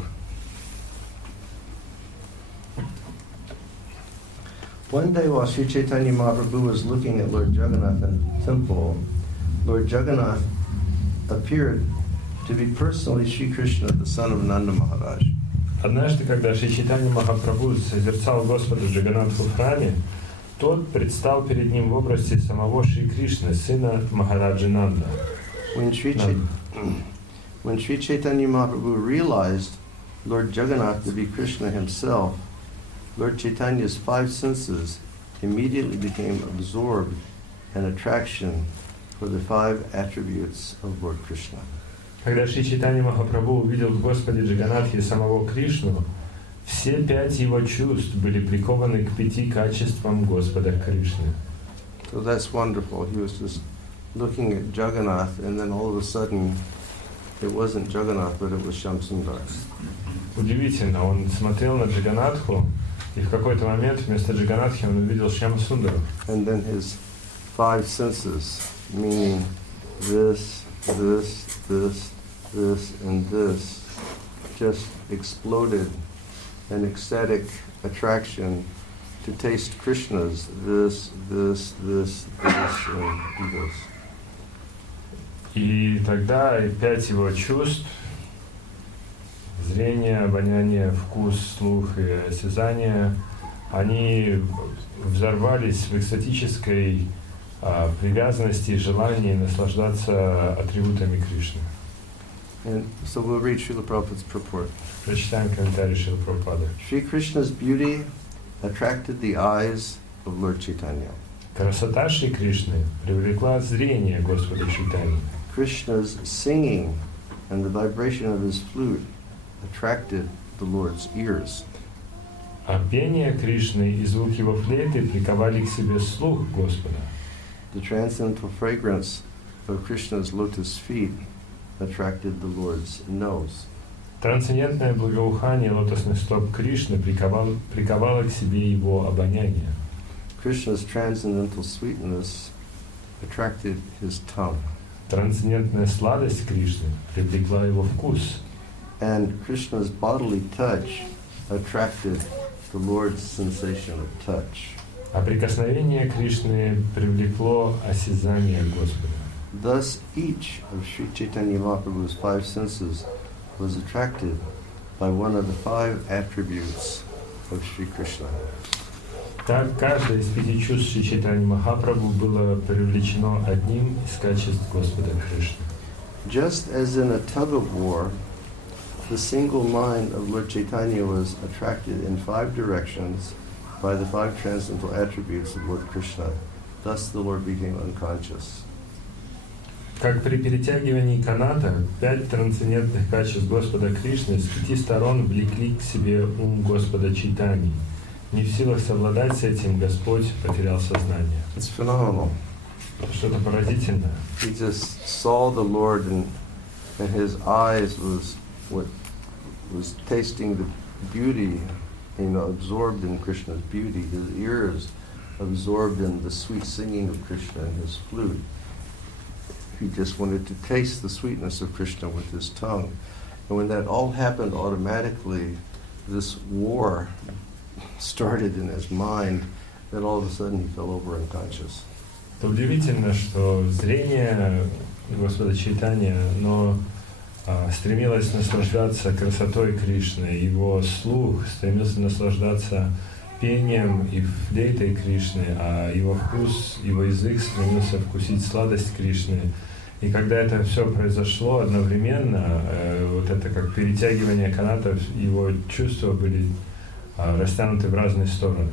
One day while Sri Chaitanya Mahaprabhu was looking at Lord Jagannath in the temple, Lord Jagannath appeared to be personally Sri Krishna, the son of Nanda Maharaj. Однажды, когда Шри Чайтанья Махапрабху созерцал Господа Джаганатху в храме, тот предстал перед ним в образе самого Шри Кришны, сына Махараджи Нанда. When Sri Chaitanya Mahaprabhu realized Lord Jagannath to be Krishna himself, Lord Chaitanya's five senses immediately became absorbed an attraction for the 5 attributes of Lord Krishna. Когда Шри Чайтанья Махапрабху увидел в Господе Джаганатхе самого Кришну, все 5 его чувств были прикованы к 5 качествам Господа Кришны. So that's wonderful. He was just looking at Jagannath, and then all of a sudden, it wasn't Jagannath, but it was Shamsundar. Удивительно, он смотрел на Джаганатху, и в какой-то момент вместо Джаганатхи он увидел Шьямасундару. And then his 5 senses, meaning this, this, this, this, and this, just exploded an ecstatic attraction to taste Krishna's this, this, this, this, and this. И тогда 5 его чувств, зрение, обоняние, вкус, слух и осязание, они взорвались в экстатической привязанности и желании наслаждаться атрибутами Кришны. And so we'll read Srila Prabhupada's purport. Прочитаем комментарий Шрилы Прабхупады. Sri Krishna's beauty attracted the eyes of Lord Chaitanya. Красота Шри Кришны привлекла зрение Господа Чайтаньи. Krishna's singing and the vibration of his flute attracted the Lord's ears. А пение Кришны и звук его флейты приковали к себе слух Господа. The transcendental fragrance of Krishna's lotus feet attracted the Lord's nose. Трансцендентное благоухание лотосных стоп Кришны приковало к себе его обоняние. Krishna's transcendental sweetness attracted his tongue. Трансцендентная сладость Кришны привлекла его вкус. And Krishna's bodily touch attracted the Lord's sensation of touch. А прикосновение Кришны привлекло осязание Господа. Thus, each of Sri Chaitanya Mahaprabhu's 5 senses was attracted by one of the 5 attributes of Sri Krishna. Так, каждое из 5 чувств Шри Чайтаньи Махапрабху было привлечено одним из качеств Господа Кришны. Just as in a tug of war, the single mind of Lord Chaitanya was attracted in 5 directions by the 5 transcendental attributes of Lord Krishna. Thus the Lord became unconscious. Как при перетягивании каната, 5 трансцендентных качеств Господа Кришны с 5 сторон влекли к себе ум Господа Чайтаньи. Не в силах совладать с этим, Господь потерял сознание. It's phenomenal. Что-то поразительное. He just saw the Lord, and his eyes was tasting the beauty, absorbed in Krishna's beauty. His ears absorbed in the sweet singing of Krishna and his flute. He just wanted to taste the sweetness of Krishna with his tongue. And when that all happened automatically, this war started in his mind, then all of a sudden he fell over unconscious. Это удивительно, что зрение Господа Чайтаньи, оно стремилось наслаждаться красотой Кришны, его слух стремился наслаждаться пением и флейтой Кришны, а его вкус, его язык стремился вкусить сладость Кришны. И когда это все произошло одновременно, вот это как перетягивание канатов, его чувства были растянуты в разные стороны.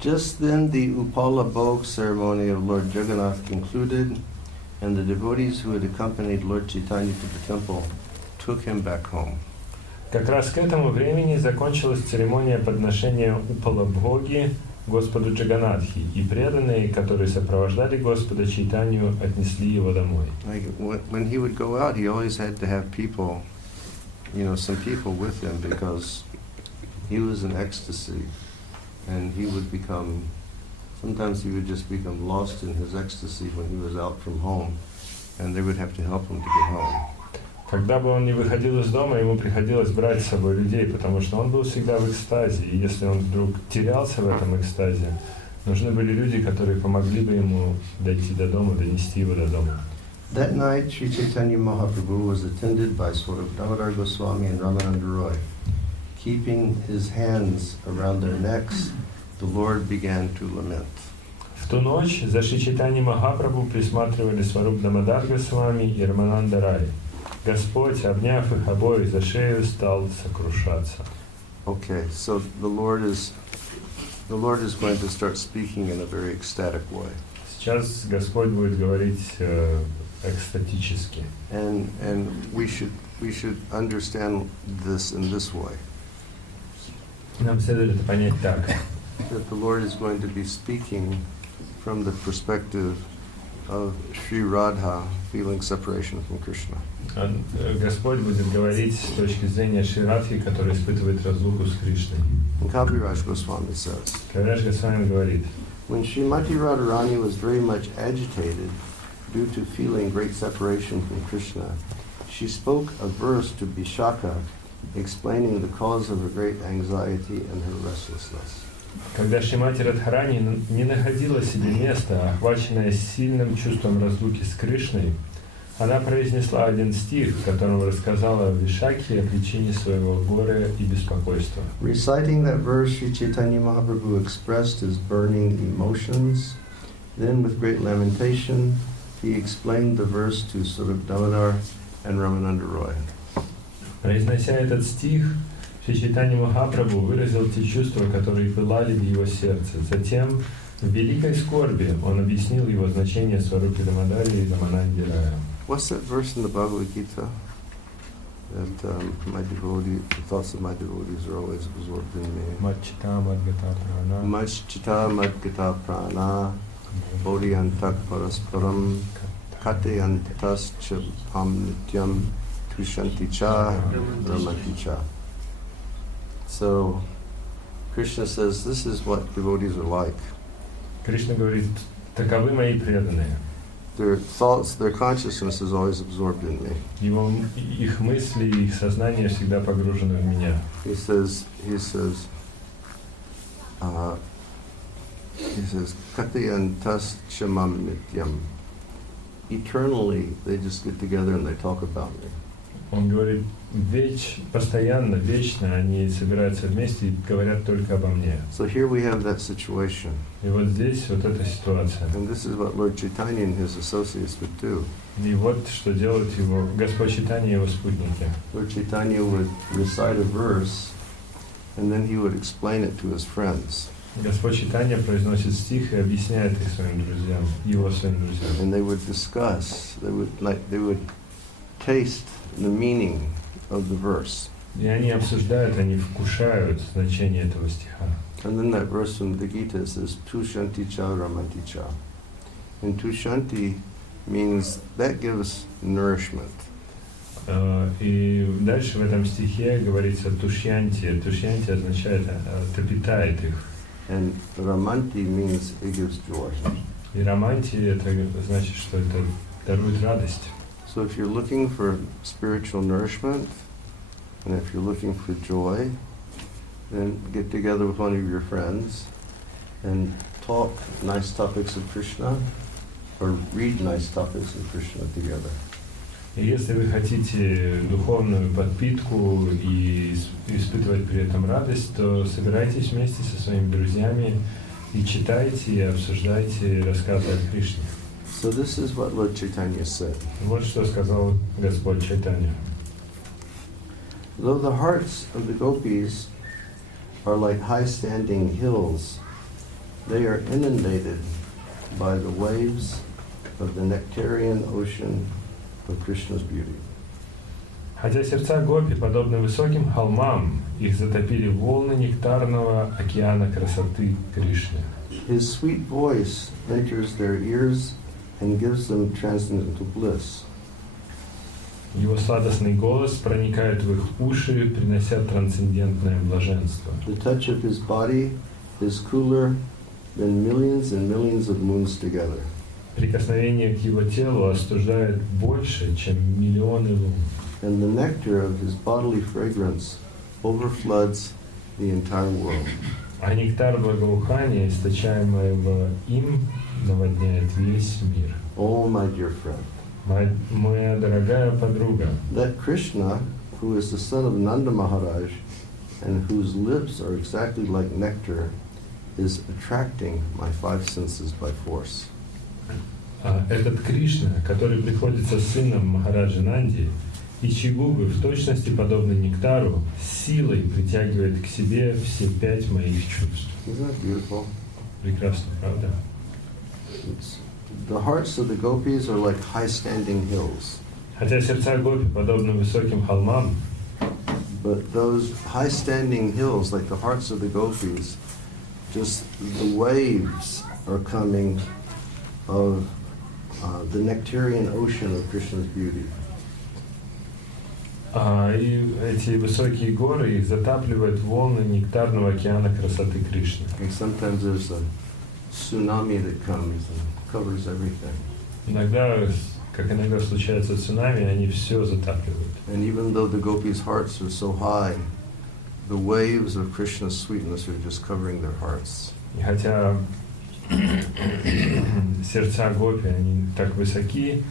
Just then the Upala Bhog ceremony of Lord Jagannath concluded, and the devotees who had accompanied Lord Chaitanya to the temple took him back home. Как раз к этому времени закончилась церемония подношения Упала-бхоги Господу Джаганатхи, и преданные, которые сопровождали Господа Чайтанью, отнесли его домой. Like when he would go out, he always had to have people, some people with him, because he was in ecstasy, and he would sometimes he would just become lost in his ecstasy when he was out from home, and they would have to help him to get home. Когда бы он не выходил из дома, ему приходилось брать с собой людей, потому что он был всегда в экстазе, и если он вдруг терялся в этом экстазе, нужны были люди, которые помогли бы ему дойти до дома, донести его до дома. That night, Sri Chaitanya Mahaprabhu was attended by Swami Goswami and Ramananda Roy. Keeping his hands around their necks, the Lord began to lament. В ту ночь за Шри Чайтаньей Махапрабху присматривали Сваруб Дамодар Госвами и Рамананда Рай. Господь, обняв их обоих за шею, стал сокрушаться. Okay, so the Lord is going to start speaking in a very ecstatic way. Сейчас Господь будет говорить экстатически. And we should understand this in this way. Нам следует это понять так. That the Lord is going to be speaking from the perspective of Sri Radha feeling separation from Krishna. Господь будет говорить с точки зрения Шри Радхи, который испытывает разлуку с Кришной. And Kaviraj Goswami says, Кавираж Госвами говорит, when Srimati Radharani was very much agitated due to feeling great separation from Krishna, she spoke a verse to Vishaka explaining the cause of her great anxiety and her restlessness. когда Шримати Радхарани не находила себе места, охваченная сильным чувством разлуки с Кришной, она произнесла один стих, в котором рассказала Вишаке о причине своего горя и беспокойства. Reciting that verse, Sri Chaitanya Mahaprabhu expressed his burning emotions. Then, with great lamentation, he explained the verse to Surab Damodar and Ramananda Roy. Произнося этот стих, Шри Чайтанья Махапрабху выразил те чувства, которые пылали в его сердце. Затем, в великой скорби, он объяснил его значение Сварупи Дамодари и Рамананди Рая. What's that verse in the Bhagavad Gita? That the thoughts of my devotees are always absorbed in me. Machita Madgata Prana. Machchita Madgata Prana Bodhyantak Parasparam Katyantas Chapam Nityam Tushanti Cha Ramanti Cha. So Krishna says this is what devotees are like. Кришна говорит, таковы мои преданные. Their thoughts, their consciousness is always absorbed in me. Их мысли, их сознание всегда погружены в меня. He says, Katyantas Chamam Nityam. Eternally, they just get together and they talk about me. Он говорит, постоянно, вечно они собираются вместе и говорят только обо мне. So here we have that situation. И вот здесь вот эта ситуация. And this is what Lord Chaitanya and his associates would do. И вот что делают его Господь Чайтанья и его спутники. Lord Chaitanya would recite a verse and then he would explain it to his friends. Господь Чайтанья произносит стих и объясняет их своим друзьям, его своим друзьям. And they would discuss, they would taste the meaning of the verse. И они обсуждают, они вкушают значение этого стиха. And then that verse from the Gita says, Tushanti cha ramanti cha. And Tushanti means that gives nourishment. И дальше в этом стихе говорится тушьянти. Тушьянти означает это питает их. And ramanti means it gives joy. И романти это значит, что это дарует радость. So if you're looking for spiritual nourishment, and if you're looking for joy, then get together with one of your friends and talk nice topics of Krishna, or read nice topics of Krishna together. И если вы хотите духовную подпитку и испытывать при этом радость, то собирайтесь вместе со своими друзьями и читайте, и обсуждайте рассказы о Кришне. So this is what Lord Chaitanya said. Вот что сказал Господь Чайтанья. Though the hearts of the gopis are like high-standing hills, they are inundated by the waves of the nectarian ocean of Krishna's beauty. Хотя сердца гопи подобны высоким холмам, их затопили волны нектарного океана красоты Кришны. His sweet voice enters their ears and gives them transcendental bliss. Его сладостный голос проникает в их уши, принося трансцендентное блаженство. The touch of his body is cooler than millions and millions of moons together. Прикосновение к его телу остужает больше, чем миллионы лун. And the nectar of his bodily fragrance overfloods the entire world. А нектар благоухания, источаемого им, наводняет весь мир. Oh, my dear friend. Моя дорогая подруга, That Krishna, who is the son of Nanda Maharaj, and whose lips are exactly like nectar, is attracting my five senses by force. этот Кришна, который приходится сыном Махараджа Нанди, и чьи губы в точности подобны нектару, силой притягивает к себе все 5 моих чувств. Isn't that beautiful? Прекрасно, правда? The hearts of the gopis are like high-standing hills. Хотя сердца гопи подобны высоким холмам, But those high-standing hills, like the hearts of the gopis, just the waves are coming of the nectarian ocean of Krishna's beauty. и эти высокие горы, их затапливают волны нектарного океана красоты Кришны. And sometimes there's a tsunami that comes and covers everything. Иногда, как иногда случается цунами, они все затапливают. And even though the gopis' hearts are so high, the waves of Krishna's sweetness are just covering their hearts. И хотя сердца гопи, они так высоки,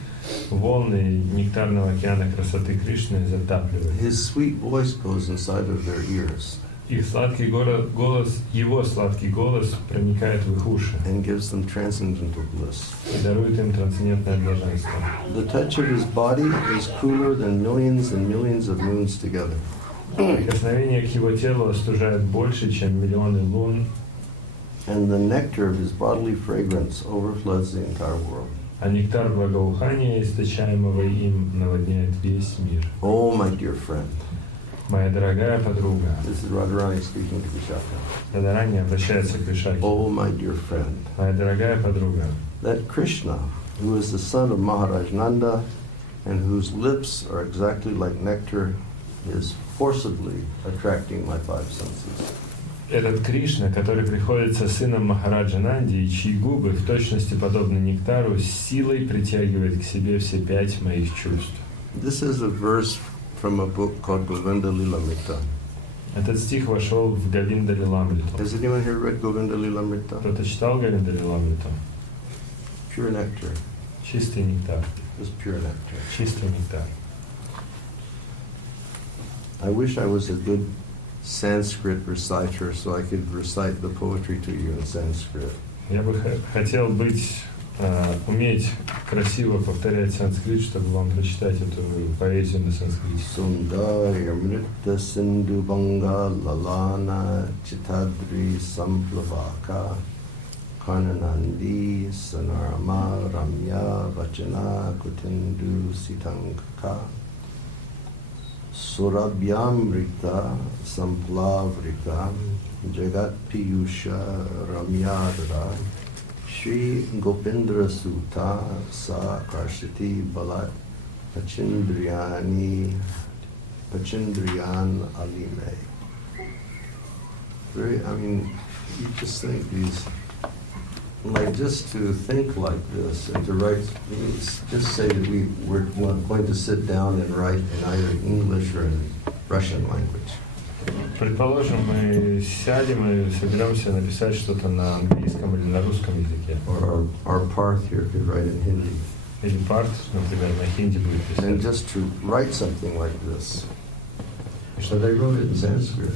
волны нектарного океана красоты Кришны затапливают. His sweet voice goes inside of their ears Их сладкий голос, его сладкий голос проникает в их уши and gives them transcendental bliss. и дарует им трансцендентное блаженство. The touch of his body is cooler than millions and millions of moons together. Прикосновение к его телу остужает больше, чем миллионы лун, And the nectar of his bodily fragrance overfloods the entire world. а нектар благоухания, источаемого им, наводняет весь мир. Oh, my dear friend. Моя дорогая подруга, This is Radharani speaking to Vishaka. Radharani обращается к Вишаке. Oh, my dear friend. Моя дорогая подруга, That Krishna, who is the son of Maharaj Nanda and whose lips are exactly like nectar, is forcibly attracting my five senses. этот Кришна, который приходится сыном Махараджа Нанди, и чьи губы в точности подобны нектару, с силой притягивает к себе все 5 моих чувств. This is a verse from a book called Govinda Lilamrita. Этот стих вошел в Говинда Лиламриту. Has anyone here read Govinda Lilamrita? Кто-то читал Говинда Лиламриту? Pure nectar. Чистый нектар. Just pure nectar. Чистый нектар. I wish I was a good Sanskrit reciter so I could recite the poetry to you in Sanskrit. Я бы хотел уметь красиво повторять санскрит, чтобы вам прочитать эту поэзию на санскрите. Sundaya Mritta Sindhu Banga Lalana Chitadri Samplavaka Karnanandi Sanarama Ramya Vachana Kutindu Sitankaka Surabhyamrita Samplavrita Jagat Piyusha Ramyadara Shri Gopindra Sutta Sa Karshati Balat Pachindriyan Alime. You just think these, like, just to think like this and to write, just say that we're going to sit down and write in either English or in Russian language. Предположим, мы сядем и соберемся написать что-то на английском или на русском языке. Or our Parth here could write in Hindi. Или Парт, например, на хинди будет And писать. just to write something like this. So they wrote it in Sanskrit.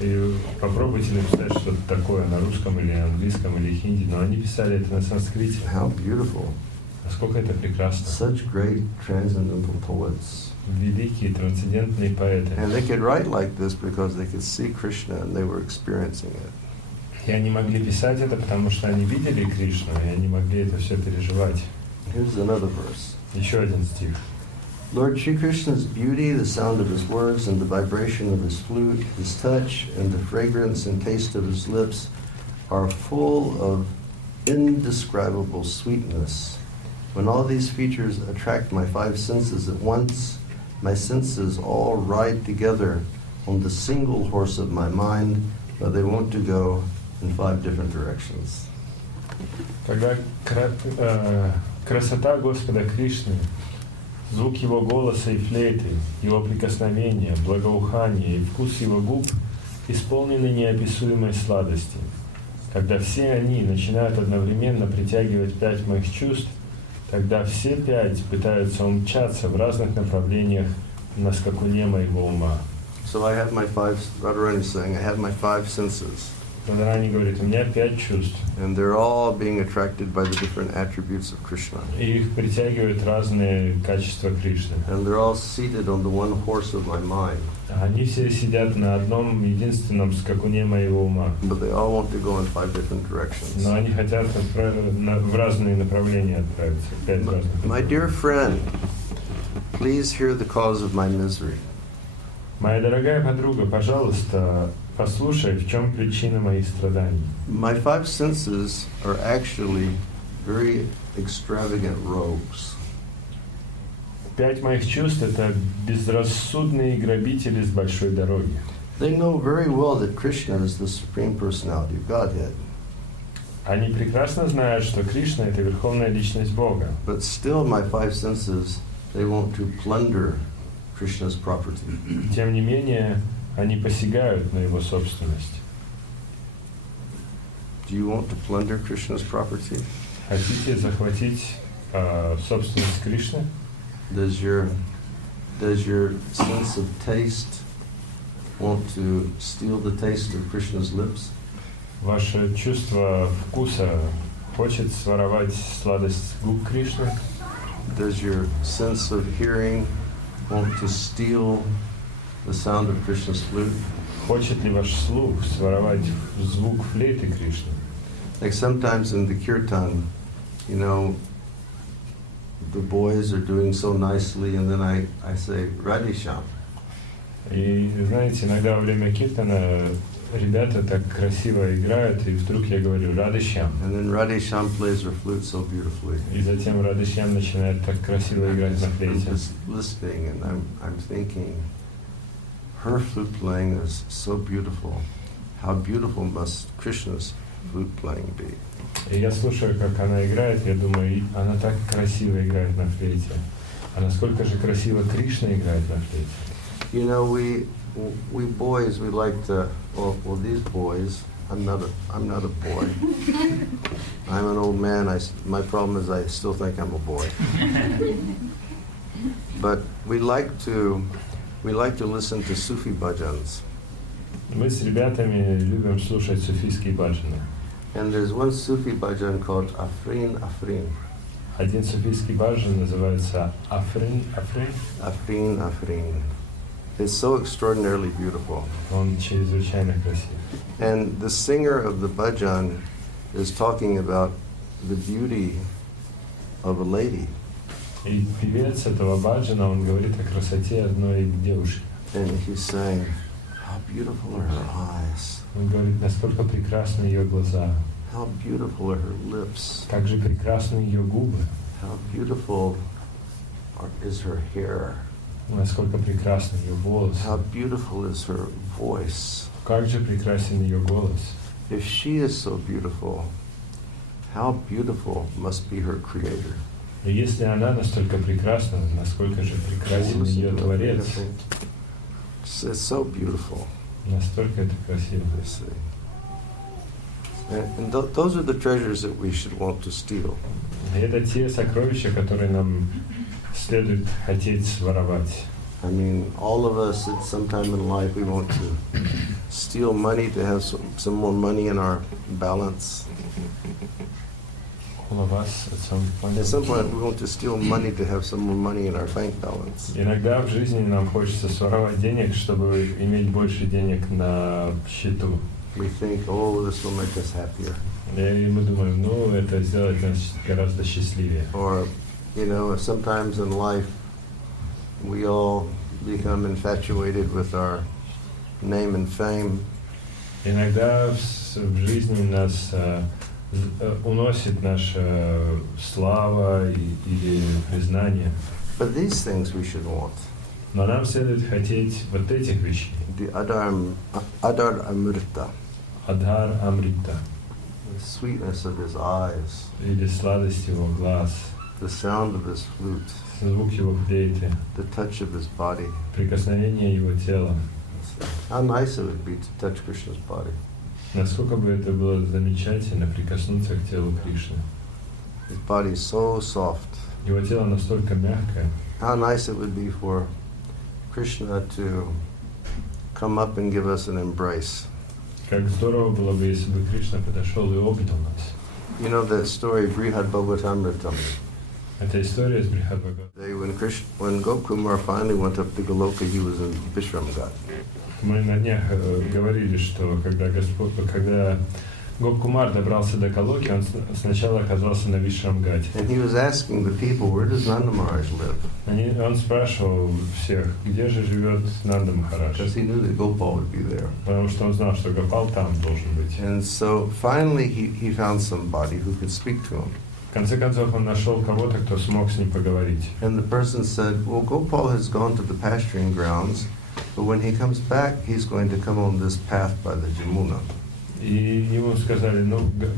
И попробуйте написать что-то такое на русском или английском или хинди, но они писали это на санскрите. How beautiful. Насколько это прекрасно. Such great transcendental poets. Великие трансцендентные поэты. And they could write like this because they could see Krishna and they were experiencing it. И они могли писать это, потому что они видели Кришну, и они могли это все переживать. Here's another verse. Еще один стих. Lord Sri Krishna's beauty, the sound of his words, and the vibration of his flute, his touch, and the fragrance and taste of his lips are full of indescribable sweetness. When all these features attract my five senses at once, my senses all ride together on the single horse of my mind, but they want to go in 5 different directions. Когда красота Господа Кришны, звук Его голоса и флейты, Его прикосновения, благоухание и вкус Его губ исполнены неописуемой сладости. Когда все они начинают одновременно притягивать 5 моих чувств, тогда все 5 пытаются умчаться в разных направлениях на скакуне моего ума. So I have my 5, Radharani is saying, I have my 5 senses. Радхарани говорит, у меня 5 чувств. And they're all being attracted by the different attributes of Krishna. И их притягивают разные качества Кришны. And they're all seated on the one horse of my mind. Они все сидят на одном единственном скакуне моего ума. But they all want to go in 5 different directions. Но они хотят в разные направления отправиться. 5 разных. My dear friend, please hear the cause of my misery. Моя дорогая подруга, пожалуйста, послушай, в чем причина моих страданий. My 5 senses are actually very extravagant rogues. 5 моих чувств — это безрассудные грабители с большой дороги. They know very well that Krishna is the Supreme Personality of Godhead. Они прекрасно знают, что Кришна — это Верховная Личность Бога. But still my 5 senses, they want to plunder Krishna's property. Тем не менее, они посягают на его собственность. Do you want to plunder Krishna's property? Хотите захватить собственность Кришны? Does your sense of taste want to steal the taste of Krishna's lips? Ваше чувство вкуса хочет своровать сладость губ Кришны? Does your sense of hearing want to steal the sound of Krishna's flute? Хочет ли ваш слух своровать звук флейты Кришны? Like sometimes in the kirtan, you know, the boys are doing so nicely, and then I say, Radhisham. И знаете, иногда во время киртана ребята так красиво играют, и вдруг я говорю «Радышьям». And then Radhisham plays her flute so beautifully. И затем Радышьям начинает так красиво играть на I'm флейте. just listening, and I'm thinking, her flute playing is so beautiful. How beautiful must Krishna's flute playing be? И я слушаю, как она играет, я думаю, она так красиво играет на флейте. А насколько же красиво Кришна играет на флейте? You know, we boys, we like to. Well, these boys. I'm not a boy. I'm an old man. My problem is I still think I'm a boy. But we like to listen to Sufi bhajans. Мы с ребятами любим слушать суфийские баджаны. And there's one Sufi bhajan called Afrin Afrin. Один суфийский баджан называется Африн. Afrin Afrin. It's so extraordinarily beautiful. Он чрезвычайно красив. And the singer of the bhajan is talking about the beauty of a lady. И певец этого баджана, он говорит о красоте одной девушки. And he's saying, how beautiful are her eyes. Он говорит, насколько прекрасны ее глаза, How beautiful are her lips. как же прекрасны ее губы, How beautiful is her hair. насколько прекрасны ее волосы, How beautiful is her voice. как же прекрасен ее голос. If she is so beautiful, how beautiful must be her creator. И если она настолько прекрасна, насколько же прекрасен ее Творец, It's so beautiful. настолько это красиво. You see. And those are the treasures that we should want to steal. И это те сокровища, которые нам следует хотеть своровать. I mean, all of us at some time in life, we want to steal money to have some more money in our balance. All of us at some point. At some point, we want to steal money to have some more money in our bank balance. Иногда в жизни нам хочется своровать денег, чтобы иметь больше денег на счету. We think, oh, this will make us happier. И мы думаем, ну, это сделает нас гораздо счастливее. Or, you know, sometimes in life, we all become infatuated with our name and fame. Иногда в жизни нас уносит наша слава или признание. But these things we should want. Но нам следует хотеть вот этих вещей. The Adar Amrita, Адхар Амрита, the sweetness of his eyes, или сладость его глаз, the sound of his flute, звук его флейты, the touch of his body. прикосновение его тела. How nice it would be to touch Krishna's body. Насколько бы это было замечательно прикоснуться к телу Кришны. His body is so soft. Его тело настолько мягкое. How nice it would be for Krishna to come up and give us an embrace. как здорово было бы, если бы Кришна подошел и обнял нас. You know that story, Brihad Bhagavatamritam. Это история из Брихадбхагаватам. When Gopkumar finally went up to Goloka, he was in Vishramghat. Мы на днях говорили, что когда Гопкумар добрался до Галоки, он сначала оказался на Вишрамгате. And he was asking the people, where does Nanda Maharaj live? Он спрашивал всех, где же живет Нанда Махарадж. Because he knew that Gopal would be there. Потому что он знал, что Гопал там должен быть. And so finally he found somebody who could speak to him. В конце концов он нашел кого-то, кто смог с ним поговорить. And the person said, well, Gopal has gone to the pasturing grounds, but when he comes back, he's going to come on this path by the Jamuna. И ему сказали,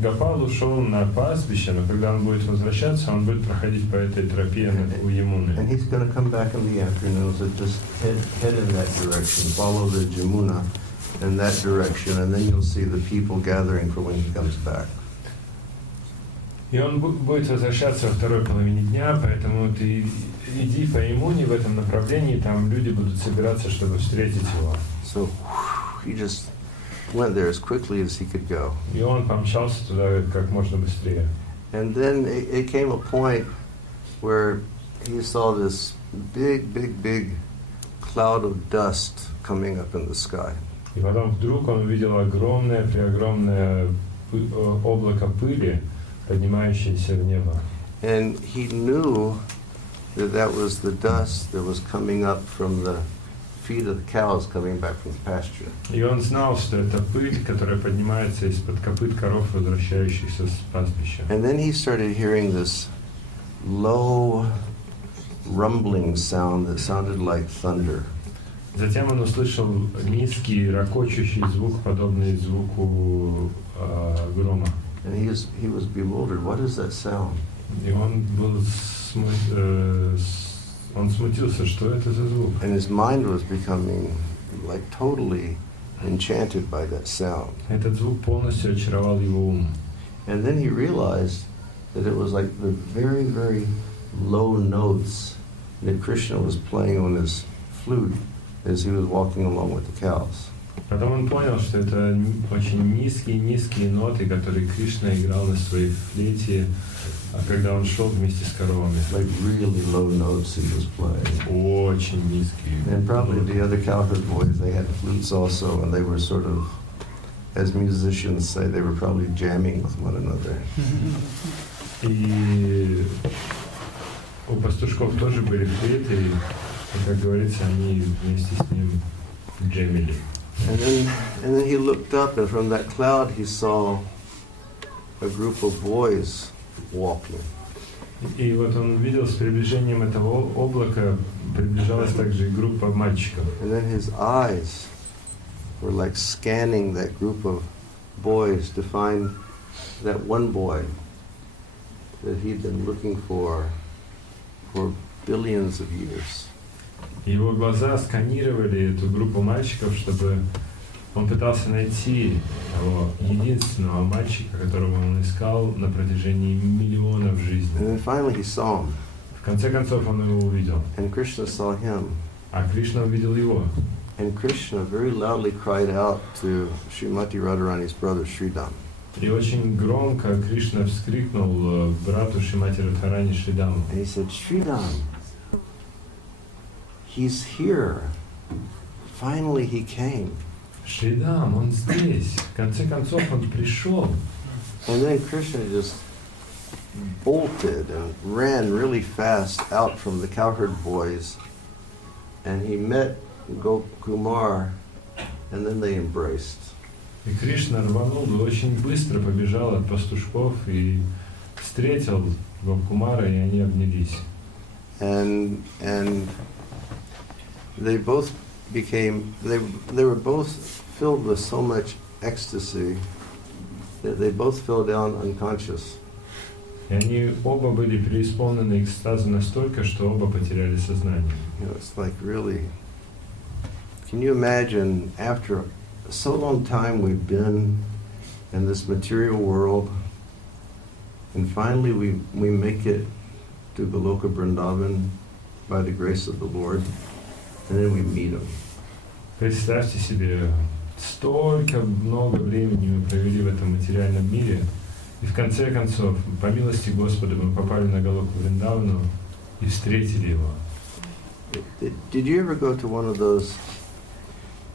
Гопал ушел на пастбище, но когда он будет возвращаться, он будет проходить по этой тропе у Ямуны. And he's going to come back in the afternoon, so just head in that direction, follow the Jamuna in that direction, and then you'll see the people gathering for when he comes back. И он будет возвращаться во второй половине дня, поэтому ты иди по Ямуне в этом направлении, там люди будут собираться, чтобы встретить его. So he just went there as quickly as he could go. И он помчался туда как можно быстрее. And then it came a point where he saw this big cloud of dust coming up in the sky. И потом вдруг он увидел огромное облако пыли, поднимающееся в небо. And he knew that was the dust that was coming up from the feet of the cows coming back from the pasture. И он знал, что это пыль, которая поднимается из-под копыт коров, возвращающихся с пастбища. And then he started hearing this low rumbling sound that sounded like thunder. Затем он услышал низкий, ракочущий звук, подобный звуку грома. And he was bewildered. What is that sound? И он был он смутился, что это за звук. And his mind was becoming like totally enchanted by that sound. Этот звук полностью очаровал его ум. And then he realized that it was like the very low notes that Krishna was playing on his flute as he was walking along with the cows. Потом он понял, что это очень низкие ноты, которые Кришна играл на своей флейте, когда он шел вместе с коровами. Like really low notes he was playing. Очень низкие. And probably the other cowherd boys, they had flutes also, and they were sort of, as musicians say, they were probably jamming with one another. И у пастушков тоже были флейты, и, как говорится, они вместе с ним джемили. And then he looked up, and from that cloud he saw a group of boys walking. И вот он увидел, с приближением этого облака приближалась также и группа мальчиков. And then his eyes were like scanning that group of boys to find that one boy that he'd been looking for billions of years. Его глаза сканировали эту группу мальчиков, чтобы он пытался найти того единственного мальчика, которого он искал на протяжении миллионов жизней. And then finally he saw him. В конце концов он его увидел. And Krishna saw him. А Кришна увидел его. And Krishna very loudly cried out to Srimati Radharani's brother Sridham. И очень громко Кришна вскрикнул брату Шримати Радхарани Шридаму. And he said, Sridham, he's here. Finally he came. Шридам, он здесь. В конце концов он пришел. And then Krishna just bolted and ran really fast out from the cowherd boys. And he met Gokumar, and then they embraced. И Кришна рванул и очень быстро побежал от пастушков и встретил Гопкумара, и они обнялись. And they both became, they were both filled with so much ecstasy that they both fell down unconscious. И они оба были преисполнены экстаза настолько, что оба потеряли сознание. You know, it's like really, can you imagine after so long time we've been in this material world, and finally we make it to Goloka Vrindavan by the grace of the Lord, and then we meet him. Представьте себе, столько много времени мы провели в этом материальном мире, и в конце концов, по милости Господа, мы попали на Галоку Вриндавану и встретили его. Did you ever go to one of those?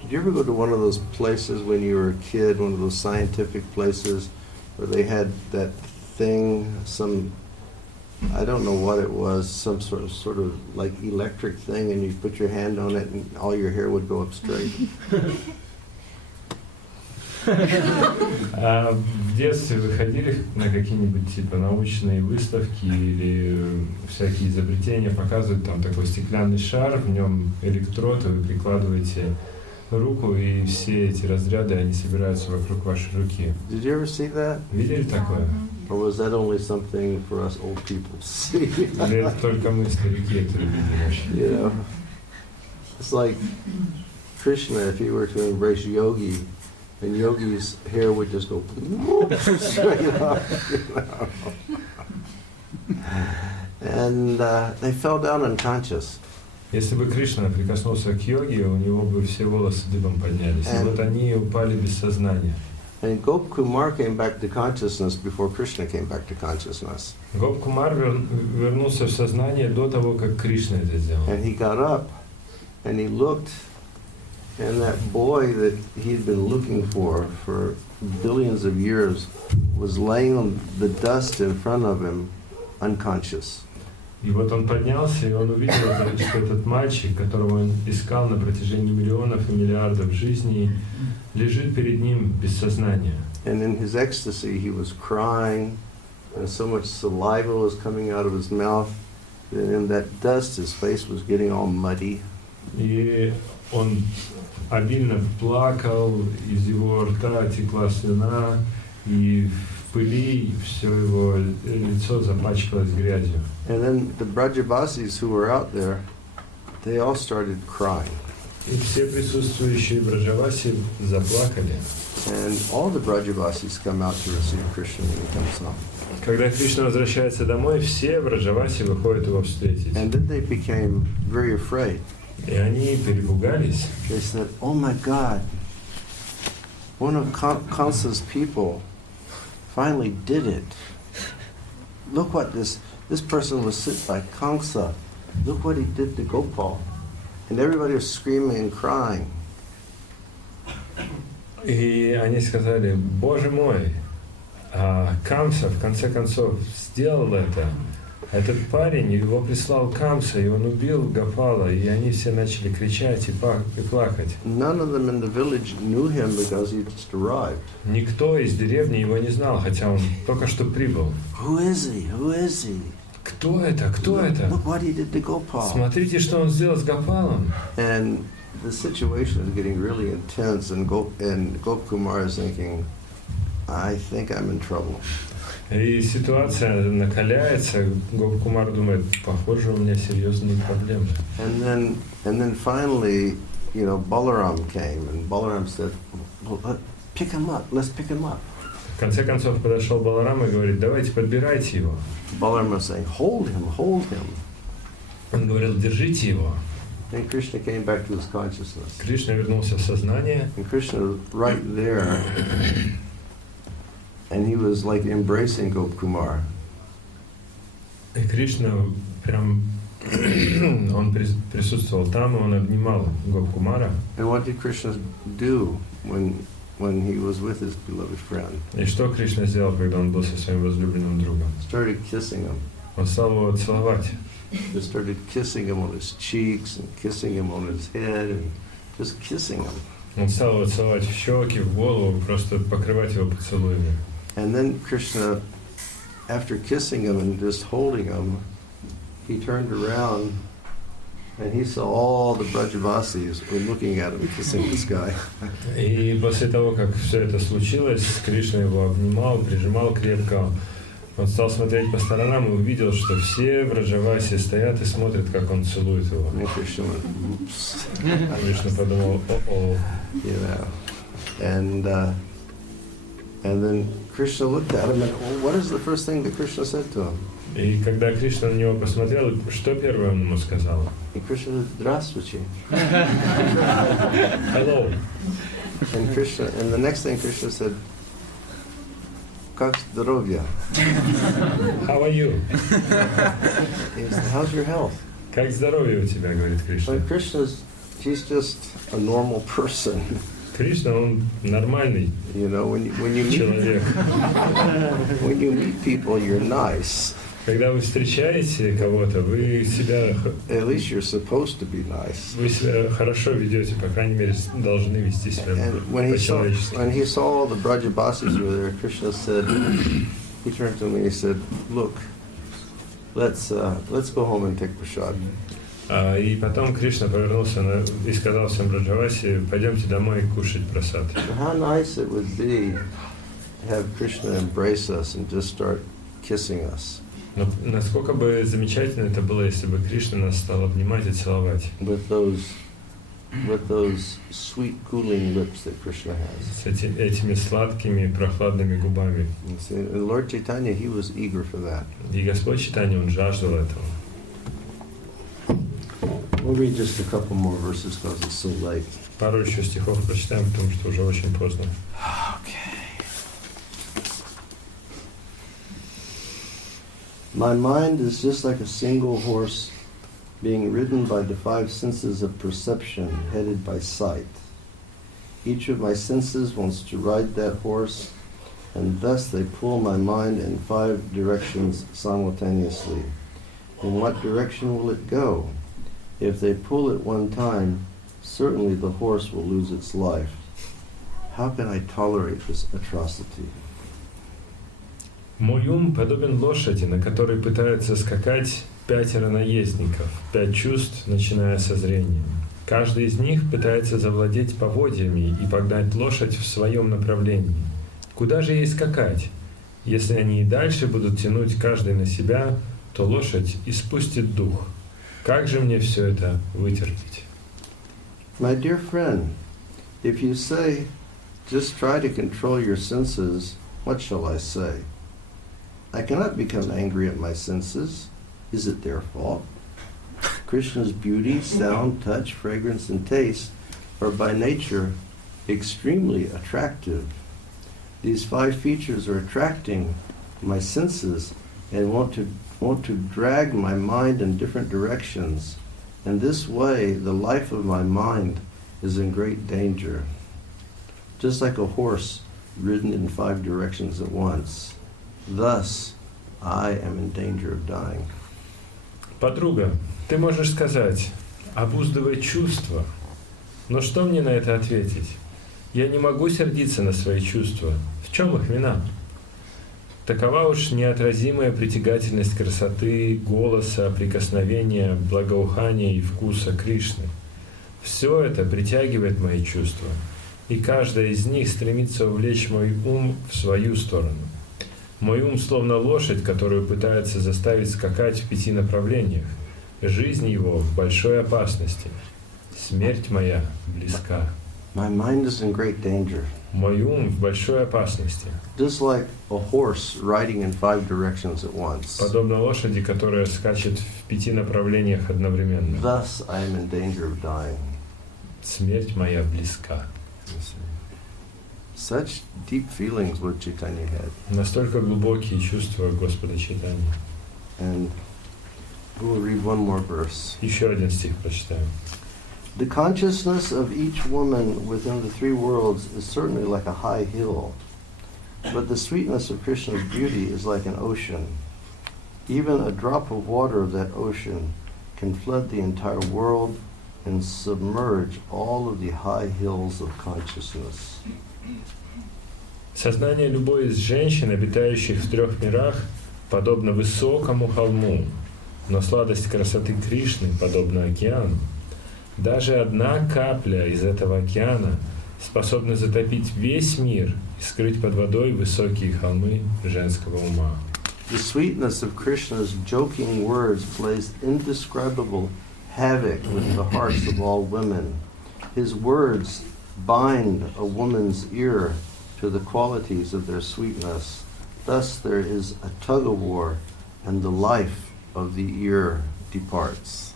Did you ever go to one of those places when you were a kid? One of those scientific places where they had that thing, some, I don't know what it was, some sort of like electric thing, and you put your hand on it, and all your hair would go up straight. А в детстве вы ходили на какие-нибудь типа научные выставки или всякие изобретения, показывают там такой стеклянный шар, в нем электрод, и вы прикладываете руку, и все эти разряды, они собираются вокруг вашей руки. Did you ever see that? Видели такое? Or was that only something for us old people to see? Или это только мы, старики, это видели? You know, it's like Krishna, if he were to embrace Yogi, and Yogi's hair would just go straight up, you know. And they fell down unconscious. Если бы Кришна прикоснулся к йоге, у него бы все волосы дыбом поднялись. И вот они упали без сознания. And Gopkumar came back to consciousness before Krishna came back to consciousness. Гоп-Кумар вернулся в сознание до того, как Кришна это сделал. And he got up, and he looked, and that boy that he'd been looking for billions of years was laying on the dust in front of him, unconscious. И вот он поднялся, и он увидел, что этот мальчик, которого он искал на протяжении миллионов и миллиардов жизней, лежит перед ним без сознания. And in his ecstasy, he was crying, and so much saliva was coming out of his mouth, and in that dust, his face was getting all muddy. И он обильно плакал, из его рта текла слюна, и в пыли все его лицо запачкалось грязью. And then the Brajavasis who were out there, they all started crying. И все присутствующие в Браджавасе заплакали. And all the Brajavasis come out to receive Krishna when he comes home. Когда Кришна возвращается домой, все в Браджавасе выходят его встретить. And then they became very afraid. И они перепугались. They said, "Oh my God, one of Kamsa's people finally did it. Look what this person was sent by Kamsa. Look what he did to Gopal." And everybody was screaming and crying. И они сказали: Боже мой, Камса в конце концов сделал это. Этот парень, его прислал Камса, и он убил Гопала, и они все начали кричать и плакать. None of them in the village knew him because he just arrived. Никто из деревни его не знал, хотя он только что прибыл. Who is he? Who is he? Кто это? Кто это? Look what he did to Gopal. Смотрите, что он сделал с Гопалом. And the situation is getting really intense, and Gopkumar is thinking, I think I'm in trouble. И ситуация накаляется. Гоп-Кумар думает: похоже, у меня серьезные проблемы. And then finally, you know, Balaram came, and Balaram said, well, pick him up. Let's pick him up. В конце концов подошел Баларам и говорит: давайте подбирайте его. Balaram was saying, hold him, hold him. Он говорил: держите его. And Krishna came back to his consciousness. Кришна вернулся в сознание. And Krishna was right there. And he was like embracing Gopkumar. И Кришна прям, он присутствовал там, и он обнимал Гоп-Кумара. And what did Krishna do when he was with his beloved friend? И что Кришна сделал, когда он был со своим возлюбленным другом? Started kissing him. Он стал его целовать. Just started kissing him on his cheeks and kissing him on his head and just kissing him. Он стал его целовать в щеки, в голову, просто покрывать его поцелуями. And then Krishna, after kissing him and just holding him, he turned around and he saw all the Brajavasis were looking at him kissing this guy. И после того, как все это случилось, Кришна его обнимал, прижимал крепко. Он стал смотреть по сторонам и увидел, что все в Браджавасе стоят и смотрят, как он целует его. And Krishna went, oops. Кришна подумал: о-о. You know. And then Krishna looked at him and what is the first thing that Krishna said to him? И когда Кришна на него посмотрел, что первое он ему сказал? And Krishna said, Здравствуйте. Hello. And Krishna, and the next thing Krishna said, "Как здоровье?" How are you? He said, "How's your health?" Как здоровье у тебя, говорит Кришна. But Krishna's, he's just a normal person. Кришна, он нормальный You know, when you meet человек. when you meet people, you're nice. Когда вы встречаете кого-то, вы себя At least you're supposed to be nice. Вы себя хорошо ведете, по крайней мере, должны вести себя And when по-человечески. he saw all the Brajabasis were there, Krishna said, he turned to me and he said, "Look, let's go home and take prasad." И потом Кришна повернулся и сказал всем Браджаваси, пойдемте домой кушать прасад. How nice it would be to have Krishna embrace us and just start kissing us. Но насколько бы замечательно это было, если бы Кришна нас стал обнимать и целовать. With those sweet, cooling lips that Krishna has. С этими сладкими, прохладными губами. You see, and Lord Chaitanya, he was eager for that. И Господь Чайтанья, Он жаждал этого. We'll read just a couple more verses because it's so late. Пару еще стихов прочитаем, потому что уже очень поздно. Okay. My mind is just like a single horse being ridden by the five senses of perception, headed by sight. Each of my senses wants to ride that horse, and thus they pull my mind in five directions simultaneously. In what direction will it go? If they pull at one time, certainly the horse will lose its life. How can I tolerate this atrocity? Мой ум подобен лошади, на которой пытаются скакать 5 наездников, 5 чувств, начиная со зрения. Каждый из них пытается завладеть поводьями и погнать лошадь в своем направлении. Куда же ей скакать? Если они и дальше будут тянуть каждый на себя, то лошадь испустит дух. Как же мне все это вытерпеть? My dear friend, if you say, just try to control your senses, what shall I say? I cannot become angry at my senses. Is it their fault? Krishna's beauty, sound, touch, fragrance, and taste are by nature extremely attractive. These 5 features are attracting my senses and want to drag my mind in different directions. In this way, the life of my mind is in great danger. Just like a horse ridden in 5 directions at once. Thus, I am in danger of dying. Подруга, ты можешь сказать, обуздывай чувства. Но что мне на это ответить? Я не могу сердиться на свои чувства. В чем их вина? Такова уж неотразимая притягательность красоты, голоса, прикосновения, благоухания и вкуса Кришны. Все это притягивает мои чувства, и каждая из них стремится увлечь мой ум в свою сторону. Мой ум словно лошадь, которую пытается заставить скакать в 5 направлениях. Жизнь его в большой опасности. Смерть моя близка. My mind is in great danger. Мой ум в большой опасности. Just like a horse riding in 5 directions at once. Подобно лошади, которая скачет в 5 направлениях одновременно. Thus I am in danger of dying. Смерть моя близка. Such deep feelings Lord Chaitanya had. Настолько глубокие чувства Господа Чайтаньи. And we'll read one more verse. Еще один стих прочитаем. The consciousness of each woman within the 3 worlds is certainly like a high hill, but the sweetness of Krishna's beauty is like an ocean. Even a drop of water of that ocean can flood the entire world and submerge all of the high hills of consciousness. Сознание любой из женщин, обитающих в 3 мирах, подобно высокому холму, но сладость красоты Кришны подобна океану. Даже одна капля из этого океана способна затопить весь мир и скрыть под водой высокие холмы женского ума. The sweetness of Krishna's joking words plays indescribable havoc with the hearts of all women. His words bind a woman's ear to the qualities of their sweetness. Thus there is a tug-of-war, and the life of the ear departs.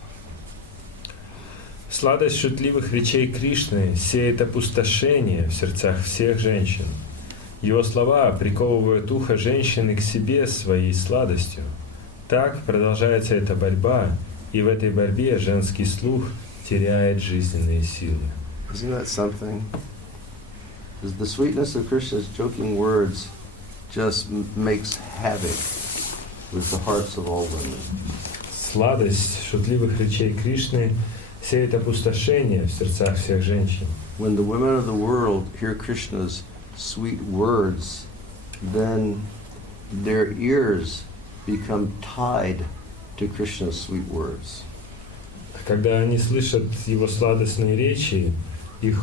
Сладость шутливых речей Кришны сеет опустошение в сердцах всех женщин. Его слова приковывают ухо женщины к себе своей сладостью. Так продолжается эта борьба, и в этой борьбе женский слух теряет жизненные силы. Isn't that something? Because the sweetness of Krishna's joking words just makes havoc with the hearts of all women. Сладость шутливых речей Кришны сеет опустошение в сердцах всех женщин. When the women of the world hear Krishna's sweet words, then their ears become tied to Krishna's sweet words. Когда они слышат его сладостные речи, эти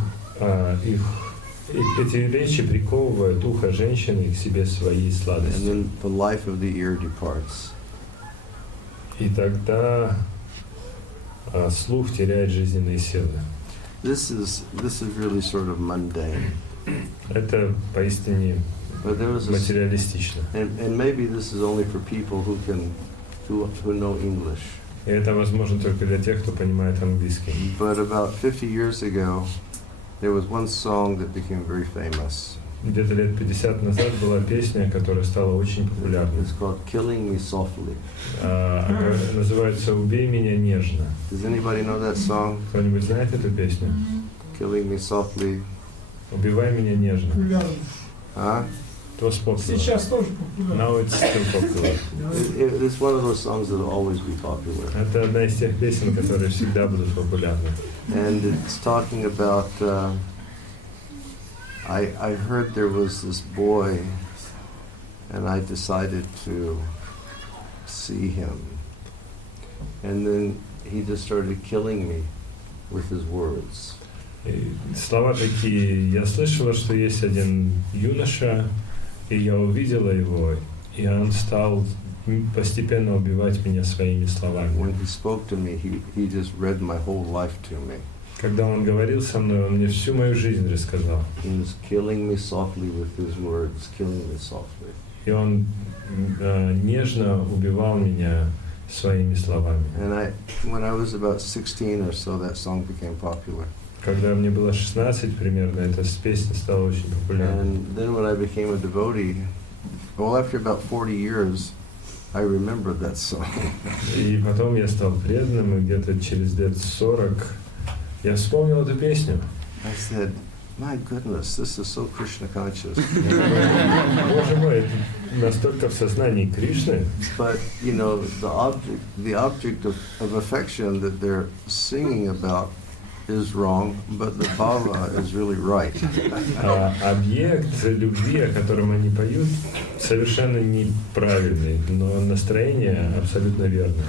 речи приковывают ухо женщины к себе своей And сладостью. then the life of the ear departs. И тогда слух теряет жизненные силы. This is really sort of mundane. Это поистине But there was a, материалистично. and maybe this is only for people who know English. И это возможно только для тех, кто понимает английский. But about 50 years ago, there was one song that became very famous. Где-то лет 50 назад была песня, которая стала очень популярной. It's called "Killing Me Softly." Называется «Убей меня нежно». Does anybody know that song? Кто-нибудь знает эту песню? "Killing Me Softly." «Убивай меня нежно». Популярный. Huh? It was popular. Сейчас тоже популярный. Now it's still popular. It's one of those songs that will always be popular. Это одна из тех песен, которые всегда будут популярны. And it's talking about, I heard there was this boy, and I decided to see him. And then he just started killing me with his words. И слова такие: я слышала, что есть один юноша, и я увидела его, и он стал постепенно убивать меня своими словами. When he spoke to me, he just read my whole life to me. Когда он говорил со мной, он мне всю мою жизнь рассказал. He was killing me softly with his words, killing me softly. И он нежно убивал меня своими словами. And when I was about 16 or so, that song became popular. Когда мне было 16 примерно, эта песня стала очень популярной. And then when I became a devotee, well, after about 40 years, I remembered that song. И потом я стал преданным, и где-то через лет 40 я вспомнил эту песню. I said, my goodness, this is so Krishna conscious. Боже мой, это настолько в сознании Кришны. But, you know, the object of affection that they're singing about is wrong, but the bhava is really right. Объект любви, о котором они поют, совершенно неправильный, но настроение абсолютно верное.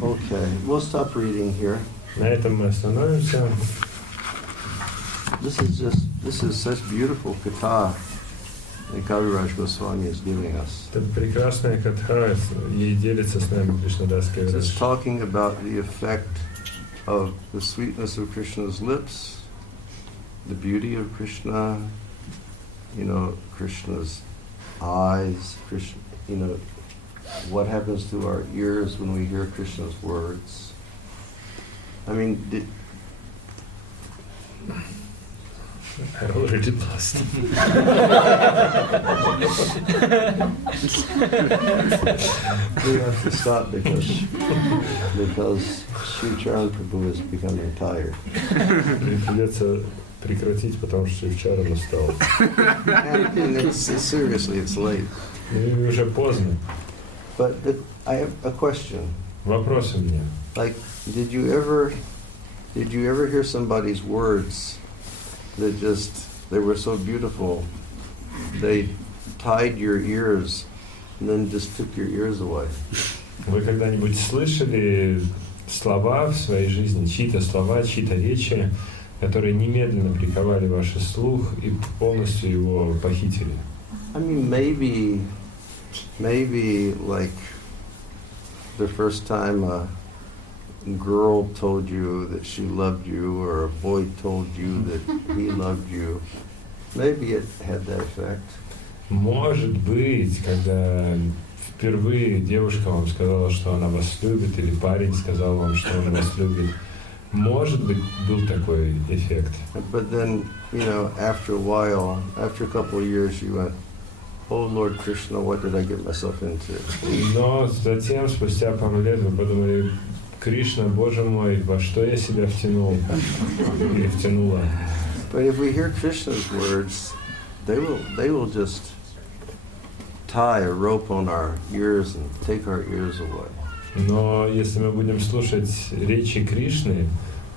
Okay, we'll stop reading here. На этом мы остановимся. This is such beautiful katha that Kaviraj Goswami is giving us. Это прекрасная катха, ей делится с нами Кришнадас It's Кавираж. talking about the effect of the sweetness of Krishna's lips, the beauty of Krishna, you know, Krishna's eyes, Krishna, you know, what happens to our ears when we hear Krishna's words. I mean, I already lost. we have to stop because Sri Charan Prabhu is becoming tired. Придется прекратить, потому что вчера устал. And seriously, it's late. И уже поздно. But I have a question. Вопрос у меня. Like, did you ever hear somebody's words that they were so beautiful, they tied your ears and then just took your ears away? Вы когда-нибудь слышали слова в своей жизни, чьи-то слова, чьи-то речи, которые немедленно приковали ваш слух и полностью его похитили? I mean, maybe like the first time a girl told you that she loved you, or a boy told you that he loved you, maybe it had that effect. Может быть, когда впервые девушка вам сказала, что она вас любит, или парень сказал вам, что он вас любит, Может быть, был такой эффект. But then, you know, after a while, after a couple of years, you went, "Oh Lord Krishna, what did I get myself into?" Но затем, спустя пару лет, вы подумали, Кришна, Боже мой, во что я себя втянул или втянула. But if we hear Krishna's words, they will just tie a rope on our ears and take our ears away. Но если мы будем слушать речи Кришны,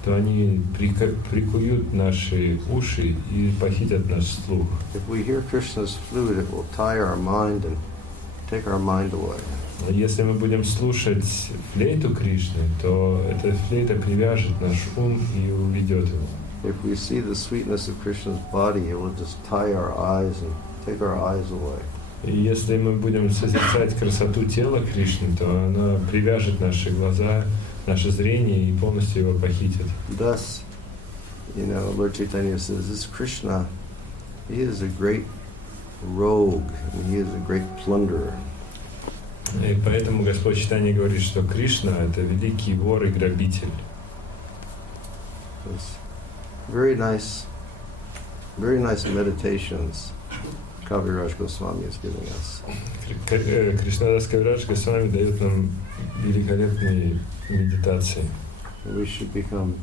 то они прикуют наши уши и похитят наш слух. If we hear Krishna's flute, it will tie our mind and take our mind away. Но если мы будем слушать флейту Кришны, то эта флейта привяжет наш ум и уведет его. If we see the sweetness of Krishna's body, it will just tie our eyes and take our eyes away. И если мы будем созерцать красоту тела Кришны, то она привяжет наши глаза, наше зрение и полностью его похитит. Thus, you know, Lord Chaitanya says, this Krishna, he is a great rogue, and he is a great plunderer. И поэтому Господь Чайтанья говорит, что Кришна — это великий вор и грабитель. It's very nice meditations Kaviraj Goswami is giving us. Кришнадас Кавирадж Госвами дает нам великолепные медитации. We should become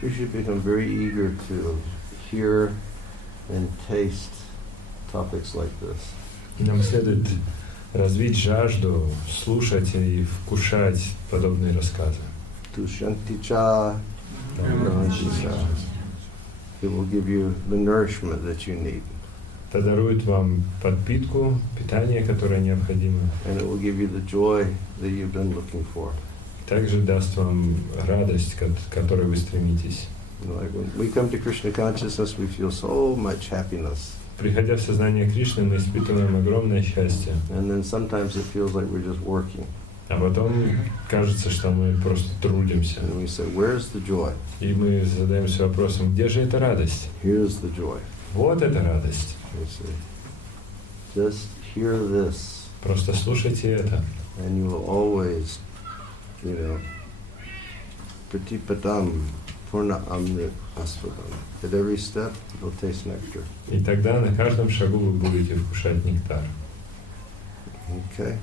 very eager to hear and taste topics like this. Нам следует развить жажду, слушать и вкушать подобные рассказы. Tushanticha, it will give you the nourishment that you need. Это дарует вам подпитку, питание, которое необходимо. And it will give you the joy that you've been looking for. Также даст вам радость, к которой вы стремитесь. You know, like when we come to Krishna consciousness, we feel so much happiness. Приходя в сознание Кришны, мы испытываем огромное счастье. And then sometimes it feels like we're just working. А потом кажется, что мы просто трудимся. And we say, where's the joy? И мы задаемся вопросом, где же эта радость? Here's the joy. Вот эта радость. You see. Just hear this. Просто слушайте это. And you will always, you know, pratipatam purna amrit asvadam. At every step, you'll taste nectar. И тогда на каждом шагу вы будете вкушать нектар. Okay.